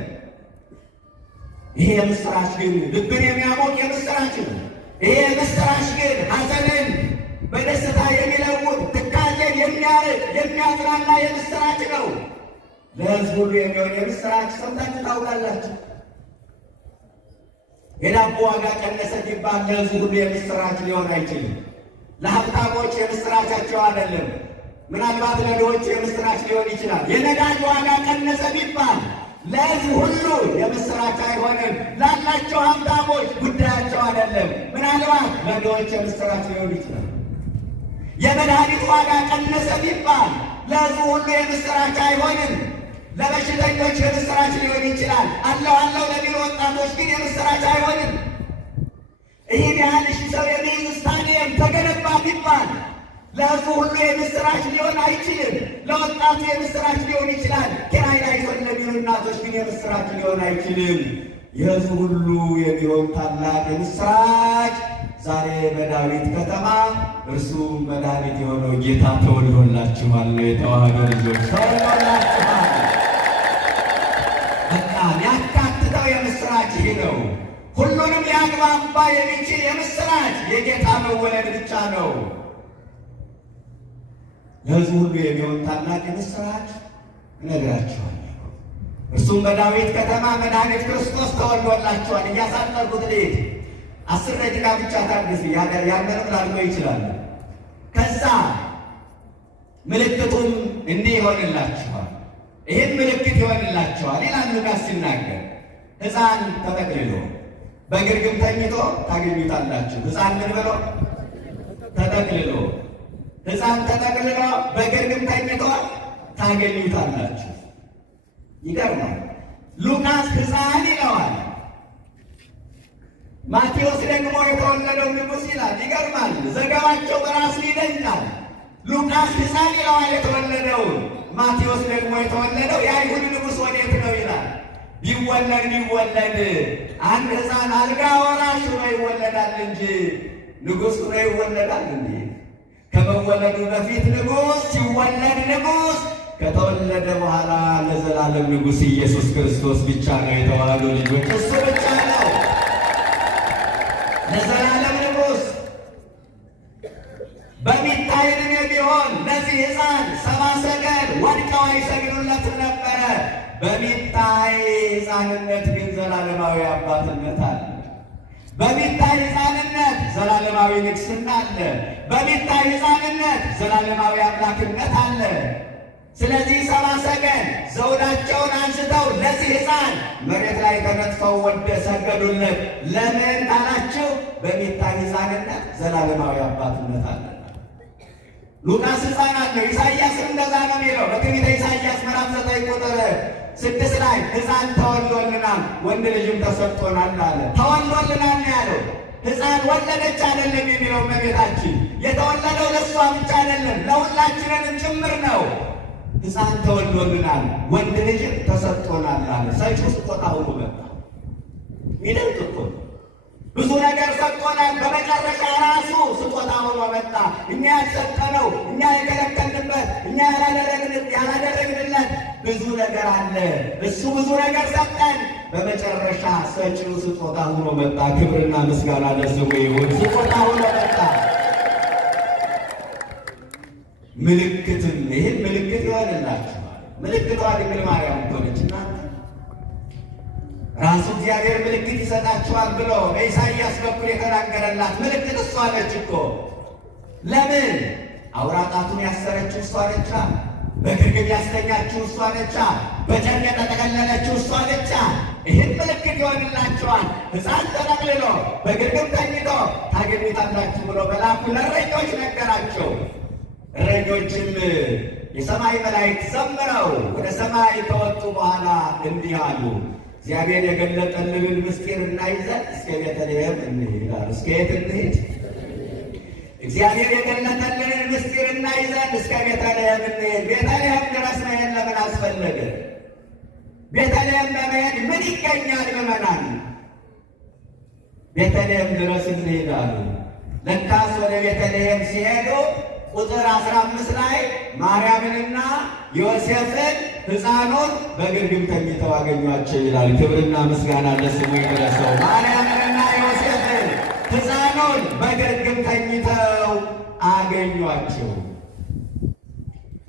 ይሄ የምስራች ግን ልብን የሚያሞቅ የምስራች ነው። ይሄ የምስራች ግን ሐዘንን በደስታ የሚለውጥ ትካዜን የሚያርቅ የሚያጽናና የምስራች ነው። ለሕዝብ ሁሉ የሚሆን የምስራች ሰምታችሁ ታውቃላችሁ? የዳቦ ዋጋ ቀነሰ ሲባል ለሕዝብ ሁሉ የምስራች ሊሆን አይችልም። ለሀብታሞች የምስራቻቸው አይደለም። ምናልባት ለድሆች የምስራች ሊሆን ይችላል። የነዳጅ ዋጋ ቀነሰ ቢባል ለሕዝብ ሁሉ የምስራች አይሆንም። ላላቸው ሀብታሞች ጉዳያቸው አይደለም። ምናልባት ለድሆች የምስራች ሊሆን ይችላል። የመድኃኒት ዋጋ ቀነሰ ቢባል ለሕዝብ ሁሉ የምስራች አይሆንም። ለበሽተኞች የምስራች ሊሆን ይችላል። አለው ለሚሉ ወጣቶች ግን የምስራች አይሆንም። ይህን ያህል ሺህ ሰው የሚይዝ ስታዲየም ተገነባ ቢባል ለሕዝቡ ሁሉ የምስራች ሊሆን አይችልም። ለወጣቱ የምስራች ሊሆን ይችላል። ኪራይ ላይ ይሆን ለሚሉ እናቶች ግን የምስራች ሊሆን አይችልም። የሕዝቡ ሁሉ የሚሆን ታላቅ የምስራች ዛሬ በዳዊት ከተማ እርሱም መድኃኒት የሆነው ጌታ ተወልዶላችኋል። የተዋህዶ ልጆች ተወልዶላችኋል። በቃ ያካትተው የምስራች ይህ ነው። ሁሉንም ሊያግባባ የሚችል የምስራች የጌታ መወለድ ብቻ ነው። ለሕዝቡ ሁሉ የሚሆን ታላቅ የምስራች እነግራችኋለሁ። እርሱም በዳዊት ከተማ መድኃኒት ክርስቶስ ተወልዶላችኋል። እያሳጠርኩት ልሂድ 10 ደቂቃ ብቻ ታግስ። ያንንም ላልቆይ ይችላል። ከዛ ምልክቱም እንዲህ ይሆንላችኋል፣ ይህን ምልክት ይሆንላችኋል ይላል ሉቃስ ሲናገር። ሕፃን ተጠቅልሎ በግርግም ተኝቶ ታገኙታላችሁ። ሕፃን ምን ብሎ ተጠቅልሎ፣ ሕፃን ተጠቅልሎ በግርግም ተኝቶ ታገኙታላችሁ። ይገርማል። ሉቃስ ሕፃን ይለዋል፣ ማቴዎስ ደግሞ የተወለደው ንጉሥ ይላል። ይገርማል። ዘገባቸው በራሱ ይደንቃል። ሉቃስ ሕፃን ይለዋል የተወለደው፣ ማቴዎስ ደግሞ የተወለደው የአይሁድ ንጉሥ ወዴት ነው ይላል። ቢወለድ አንድ ሕፃን አልጋ ወራሽ ሆኖ ይወለዳል እንጂ ንጉሥ ሆኖ ይወለዳል እንዴ? ከመወለዱ በፊት ንጉሥ፣ ሲወለድ ንጉሥ፣ ከተወለደ በኋላ ለዘላለም ንጉሥ ኢየሱስ ክርስቶስ ብቻ ነው። የተዋህዶ ልጆች እሱ ብቻ ነው ለዘላለም ንጉሥ። በሚታይ ዕድሜ ቢሆን ለዚህ ሕፃን 70 ሰገል ወድቀው አይሰግዱለትም ነበረ። በሚታይ ሕፃንነት ግን ዘላለማዊ አባትነት አለ። በሚታይ ሕፃንነት ዘላለማዊ ንግሥና አለ። በሚታይ ሕፃንነት ዘላለማዊ አምላክነት አለ። ስለዚህ 70 ሰገል ዘውዳቸውን አንስተው ለዚህ ሕፃን መሬት ላይ ተነጥፈው ሰገዱለት። ለምን ካላችሁ በሚታይ ሕፃንነት ዘላለማዊ አባትነት አለ። ሉቃስ ሕፃን አለው። ኢሳይያስም እንደዛ ነው የሚለው በትንቢተ ኢሳይያስ ምዕራፍ 9 ቁጥር 6 ላይ ሕፃን ተወልዶልናል ወንድ ልጅም ተሰጥቶናል አለ። ተወልዶልናል ነው ያለው። ሕፃን ወለደች አይደለም የሚለው እመቤታችን። የተወለደው ለእሷ ብቻ አይደለም ለሁላችንም ጭምር ነው። ሕፃን ተወልዶልናል ወንድ ልጅም ተሰጥቶናል አለ። ሰጪው ስጦታ ሆኖ መጣ። ይደንቅ እኮ ብዙ ነገር ሰጥቶናል። በመጨረሻ ራሱ ስጦታ ሆኖ መጣ። እኛ ያልሰጠነው፣ እኛ የከለከልንበት፣ እኛ ያላደረግንለት ብዙ ነገር አለ። እሱ ብዙ ነገር ሰጠን። በመጨረሻ ሰጪው ስጦታ ሆኖ መጣ። ክብርና ምስጋና ለስሙ ይሁን። ስጦታ ሆኖ መጣ። ምልክትም ይህን ምልክት ይሆንላችኋል። ምልክቷ ድንግል ማርያም ሆነች። እናንተ ራሱ እግዚአብሔር ምልክት ይሰጣችኋል ብሎ በኢሳይያስ በኩል የተናገረላት ምልክት እሷ ነች እኮ። ለምን አውራ ጣቱን ያሰረችው እሷ ነች። በግርግም ያስተኛችው እሷ ነቻ፣ በጨርቅ የተጠቀለለችው እሷ ነቻ። ይህን ምልክት ይሆንላችኋል፣ ሕፃን ተጠቅልሎ በግርግም ተኝቶ ታገኙታላችሁ ብሎ መልአኩ ለእረኞች ነገራቸው። እረኞችም የሰማይ መላእክት ዘምረው ወደ ሰማይ ከወጡ በኋላ እንዲህ አሉ። እግዚአብሔር የገለጠልንን ምስጢር እናይ ዘንድ እስከ ቤተልሔም እንሂድ አሉ። እስከ የት እንሂድ? እግዚአብሔር የገለጠልንን ምስጢር እናይ ዘንድ እስከ ቤተልሔም እንሂድ። ቤተልሔም ድረስ መሄድ ለምን አስፈለገ? ቤተልሔም በመሄድ ምን ይገኛል? ምዕመናን ቤተልሔም ድረስ እንሂድ አሉ። ለካስ ወደ ቤተልሔም ሲሄዱ ቁጥር 15 ላይ ማርያምንና ዮሴፍን ሕፃኑን በግርግም ተኝተው አገኟቸው ይላል። ክብርና ምስጋና ለስሙ ይድረሰው። ማርያምንና ዮሴፍን ሕፃኑን በግርግም ተኝተው አገኟቸው።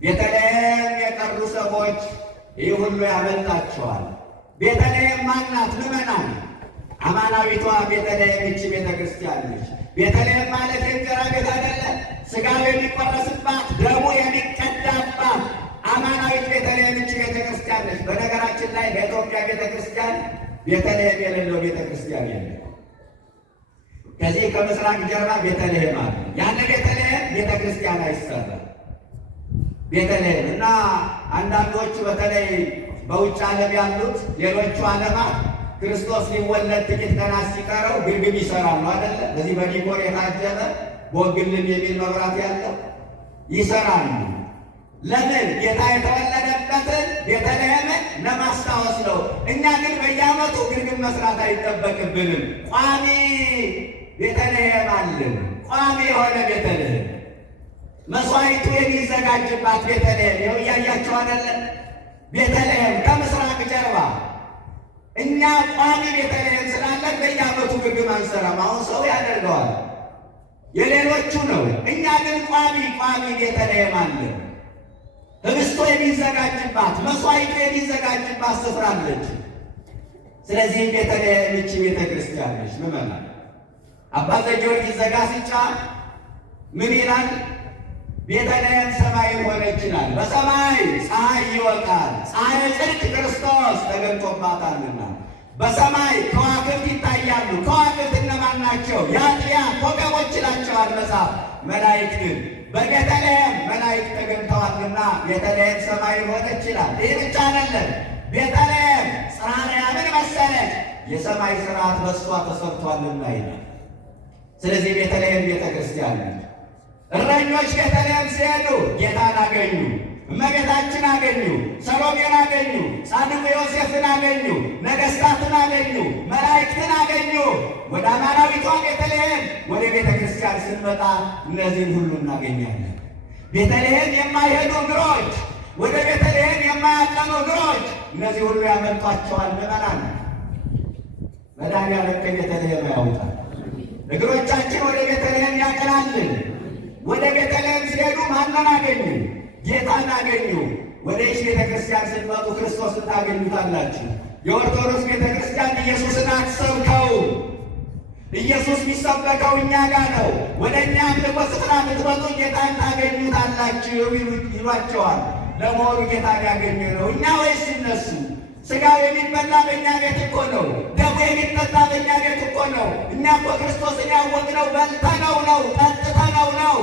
ቤተልሔም የቀሩ ሰዎች ይህ ሁሉ ያመልጣቸዋል። ቤተልሔም ማናት? ምዕመናን አማናዊቷ ቤተልሔም ይህች ቤተ ክርስቲያን ነች። ቤተልሔም ማለት የእንጀራ ቤት አይደለም፣ ሥጋው የሚቆረስባት ደሙ የሚቀዳባት አማናዊት ቤተልሔም ይህች ቤተ ክርስቲያን ነች። በነገራችን ላይ በኢትዮጵያ ቤተ ክርስቲያን ቤተልሔም የሌለው ቤተ ክርስቲያን የለም። ከዚህ ከምስራቅ ጀርባ ቤተልሔም አለ። ያን ቤተልሔም ቤተ ክርስቲያን አይሰራም። ቤተልሔም እና አንዳንዶቹ በተለይ በውጭ ዓለም ያሉት ሌሎቹ ዓለማት ክርስቶስ ሊወለድ ጥቂት ቀናት ሲቀረው ግርግም ይሰራሉ አይደለ? በዚህ በዲኮር የታጀበ ቦግልም የሚል መብራት ያለው ይሰራሉ። ለምን? ጌታ የተወለደበትን ቤተልሔምን ለማስታወስ ነው። እኛ ግን በየዓመቱ ግርግም መስራት አይጠበቅብንም። ቋሚ ቤተልሔም አለን። ቋሚ የሆነ ቤተልሔም መስዋዕቱ የሚዘጋጅባት ቤተልሔም ይኸው እያያችሁ አይደለ? ቤተልሔም ከምስራቅ ጀርባ እኛ ቋሚ ቤተልሔም ስላለን በየዓመቱ ግርግም አንሰራም። አሁን ሰው ያደርገዋል፣ የሌሎቹ ነው። እኛ ግን ቋሚ ቤተልሔም አለን። ህብስቱ የሚዘጋጅባት መስዋዕቱ የሚዘጋጅባት ስፍራ አለች። ስለዚህ ቤተልሔም ይህች ቤተ ክርስቲያን ነች። ምዕመናን አባ ዘጊዮርጊስ ዘጋስጫ ምን ይላል? ቤተልሔም ሰማይ ሆነ ይችላል። በሰማይ ፀሐይ ይወጣል፣ ፀሐይ ጽድቅ ክርስቶስ ተገልጦባታልና። በሰማይ ከዋክብት ይታያሉ። ከዋክብት እነማን ናቸው? የአጥቢያ ኮከቦች ይላቸዋል መጽሐፍ። መላእክትን በቤተልሔም መላእክት ተገኝተዋልና ቤተልሔም ሰማይ ሆነ ይችላል። ይህ ብቻ አይደለም። ቤተልሔም ጽርሐ አርያምን መሰለች፣ የሰማይ ስርዓት በእሷ ተሰርቷልና ይላል። ስለዚህ ቤተልሔም ቤተ ክርስቲያን ነች። እረኞች ቤተልሔም ሲሄዱ ጌታን አገኙ፣ እመቤታችን አገኙ፣ ሰሎሜን አገኙ፣ ጻድቁ ዮሴፍን አገኙ፣ ነገሥታትን አገኙ፣ መላእክትን አገኙ። ወደ አማናዊቷ ቤተልሔም ወደ ቤተ ክርስቲያን ስንመጣ እነዚህን ሁሉ እናገኛለን። ቤተልሔም የማይሄዱ እግሮች፣ ወደ ቤተልሔም የማያቀኑ እግሮች እነዚህ ሁሉ ያመልጧቸዋል። ምዕመናን መድኃኒዓለም ከቤተልሔም ያውጣል። እግሮቻችን ወደ ቤተልሔም ያቀናልን። ወደ ቤተልሔም ሲሄዱ ማንን አገኙ? ጌታን አገኙ። ወደ ይህች ቤተ ክርስቲያን ስትመጡ ክርስቶስን ታገኙታላችሁ። የኦርቶዶክስ ቤተ ክርስቲያን ኢየሱስን አትሰብከው። ኢየሱስ የሚሰበከው እኛ ጋር ነው። ወደ እኛ አምልኮ ስፍራ ብትመጡ ጌታን ታገኙታላችሁ ይሏቸዋል። ለመሆኑ ጌታን ያገኘ ነው እኛ ወይስ እነሱ? ሥጋው የሚበላ በእኛ ቤት እኮ ነው። ደሙ የሚጠጣ በእኛ ቤት እኮ ነው። እኛ እኮ ክርስቶስን ያወቅነው በልተነው ነው፣ ጠጥተነው ነው።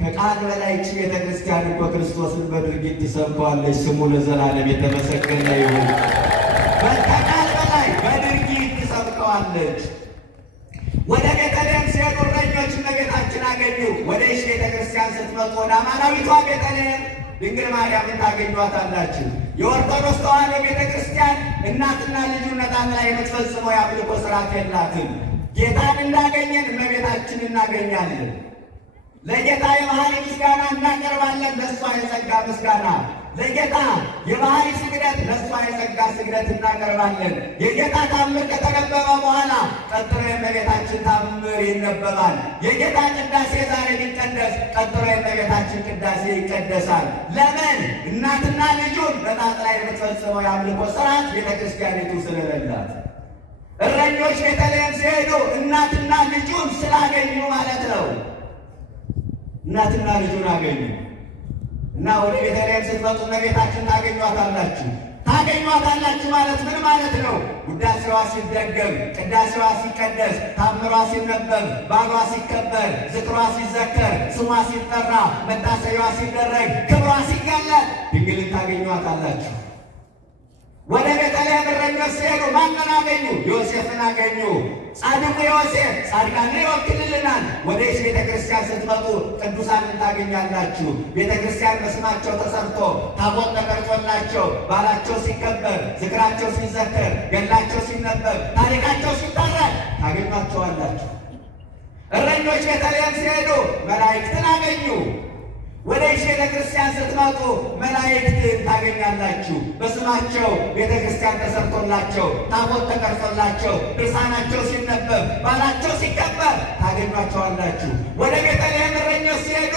ከቃል በላይ ይህች ቤተ ክርስቲያን እኮ ክርስቶስን በድርጊት ትሰብከዋለች። ስሙ ለዘላለም የተመሰገነ ይሁን። ከቃል በላይ በድርጊት ትሰብከዋለች። ወደ ቤተልሔም ሲሄዱ እረኞች እመቤታችን አገኙ። ወደ ይህች ቤተ ክርስቲያን ስትመጡ ወደ አማናዊቷ ቤተልሔም ድንግል ማርያምን ታገኟታላችሁ። የኦርቶዶክስ ተዋሕዶ ቤተ ክርስቲያን እናትና ልጁነት አንድ ላይ የምትፈጽመው የአምልኮ ስርዓት የላትም። ጌታን እንዳገኘን እመቤታችን እናገኛለን። ለጌታ የባህሪ ምስጋና እናቀርባለን፣ ለእሷ የጸጋ ምስጋና። ለጌታ የባህሪ ስግደት፣ ለእሷ የጸጋ ስግደት እናቀርባለን። የጌታ ታምር ከተነበበ በኋላ ቀጥሎ የእመቤታችን ታምር ይነበባል። የጌታ ቅዳሴ ዛሬ ቢቀደስ ቀጥሎ የእመቤታችን ቅዳሴ ይቀደሳል። ለምን? እናትና ልጁን በጣጥላ የምትፈጽመው የአምልኮ ስርዓት ቤተ ክርስቲያኒቱ ስለሌላት። እረኞች ቤተልሔም ሲሄዱ እናትና ልጁን ስላገኙ ማለት ነው። እናትና ልጁን አገኙ። እና ወደ ቤተልሔም ስትመጡ እመቤታችን ታገኟታላችሁ። ታገኟታላችሁ ማለት ምን ማለት ነው? ውዳሴዋ ሲደገም፣ ቅዳሴዋ ሲቀደስ፣ ታምሯ ሲነበብ፣ ባሏ ሲከበር፣ ዝክሯ ሲዘከር፣ ስሟ ሲጠራ፣ መታሰቢያዋ ሲደረግ፣ ክብሯ ሲገለጥ ድንግልን ታገኟታላችሁ። ወደ ቤተልሔም እረኞች ሲሄዱ ማንን አገኙ? ዮሴፍን አገኙ። ጻድቁ ዮሴፍ ጻድቃንን ይወክልልናል። ወደ ቤተ ክርስቲያን ስትመጡ ቅዱሳንን ታገኛላችሁ። ቤተ ክርስቲያን በስማቸው ተሰርቶ ታቦት ተቀርጾላቸው ባላቸው ሲከበር፣ ዝክራቸው ሲዘከር፣ ገድላቸው ሲነበብ፣ ታሪካቸው ሲተረክ ታገኟቸዋላችሁ። እረኞች ቤተልሔም ሲሄዱ መላእክትን አገኙ። ወደ ቤተ ክርስቲያን ስትመጡ መላእክትን ታገኛላችሁ። በስማቸው ቤተ ክርስቲያን ተሰርቶላቸው ታቦት ተቀርጾላቸው ድርሳናቸው ሲነበብ ባላቸው ሲከበር ታገኟቸዋላችሁ። ወደ ቤተልሔም እረኞች ሲሄዱ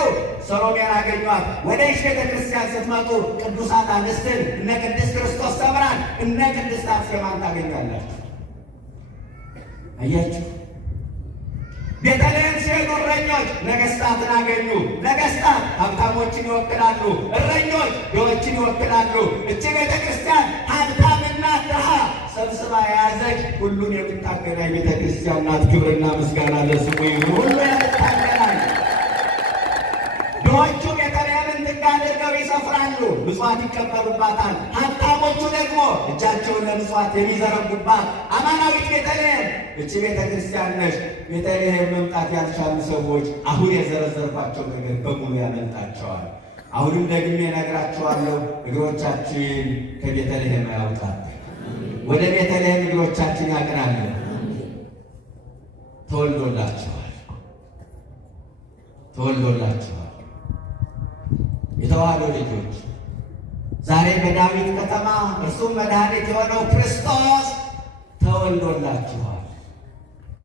ሰሎሜን አገኟት። ወደ ቤተ ክርስቲያን ስትመጡ ቅዱሳን አንስትን እነ ቅድስት ክርስቶስ ሰምራን እነ ቅድስት አርሴማን ታገኛላችሁ። አያችሁ። ቤተልሔም ሲሄዱ እረኞች ነገሥታትን አገኙ። ነገሥታት ሀብታሞችን ይወክላሉ። እረኞች ድሆችን ይወክላሉ። እቺ ቤተ ክርስቲያን ሀብታምና ድሃ ሰብስባ የያዘች ሁሉን የምታገናኝ ቤተ ክርስቲያን ናት። ክብርና ምስጋና ለስሙ ይሁን። ሁሉ የምታገናኝ ድሆቹ ቤተልሔምን ጥግ አድርገው ይሰፍራሉ፣ ምጽዋት ይቀበሉባታል። ሀብታሞቹ ደግሞ እጃቸውን ለምጽዋት የሚዘረጉባት አማናዊት ቤተልሔም እቺ ቤተ ክርስቲያን ነች። ቤተልሔም መምጣት ያልቻሉ ሰዎች አሁን የዘረዘርኳቸው ነገር በሙሉ ያመልጣቸዋል። አሁንም ደግሜ እነግራቸዋለሁ፣ እግሮቻችን ከቤተልሔም ያውጣል። ወደ ቤተልሔም እግሮቻችን ያቅናለን። ተወልዶላቸዋል፣ ተወልዶላቸዋል። የተዋህዶ ልጆች ዛሬ በዳዊት ከተማ እርሱም መድኃኒት የሆነው ክርስቶስ ተወልዶላችኋል።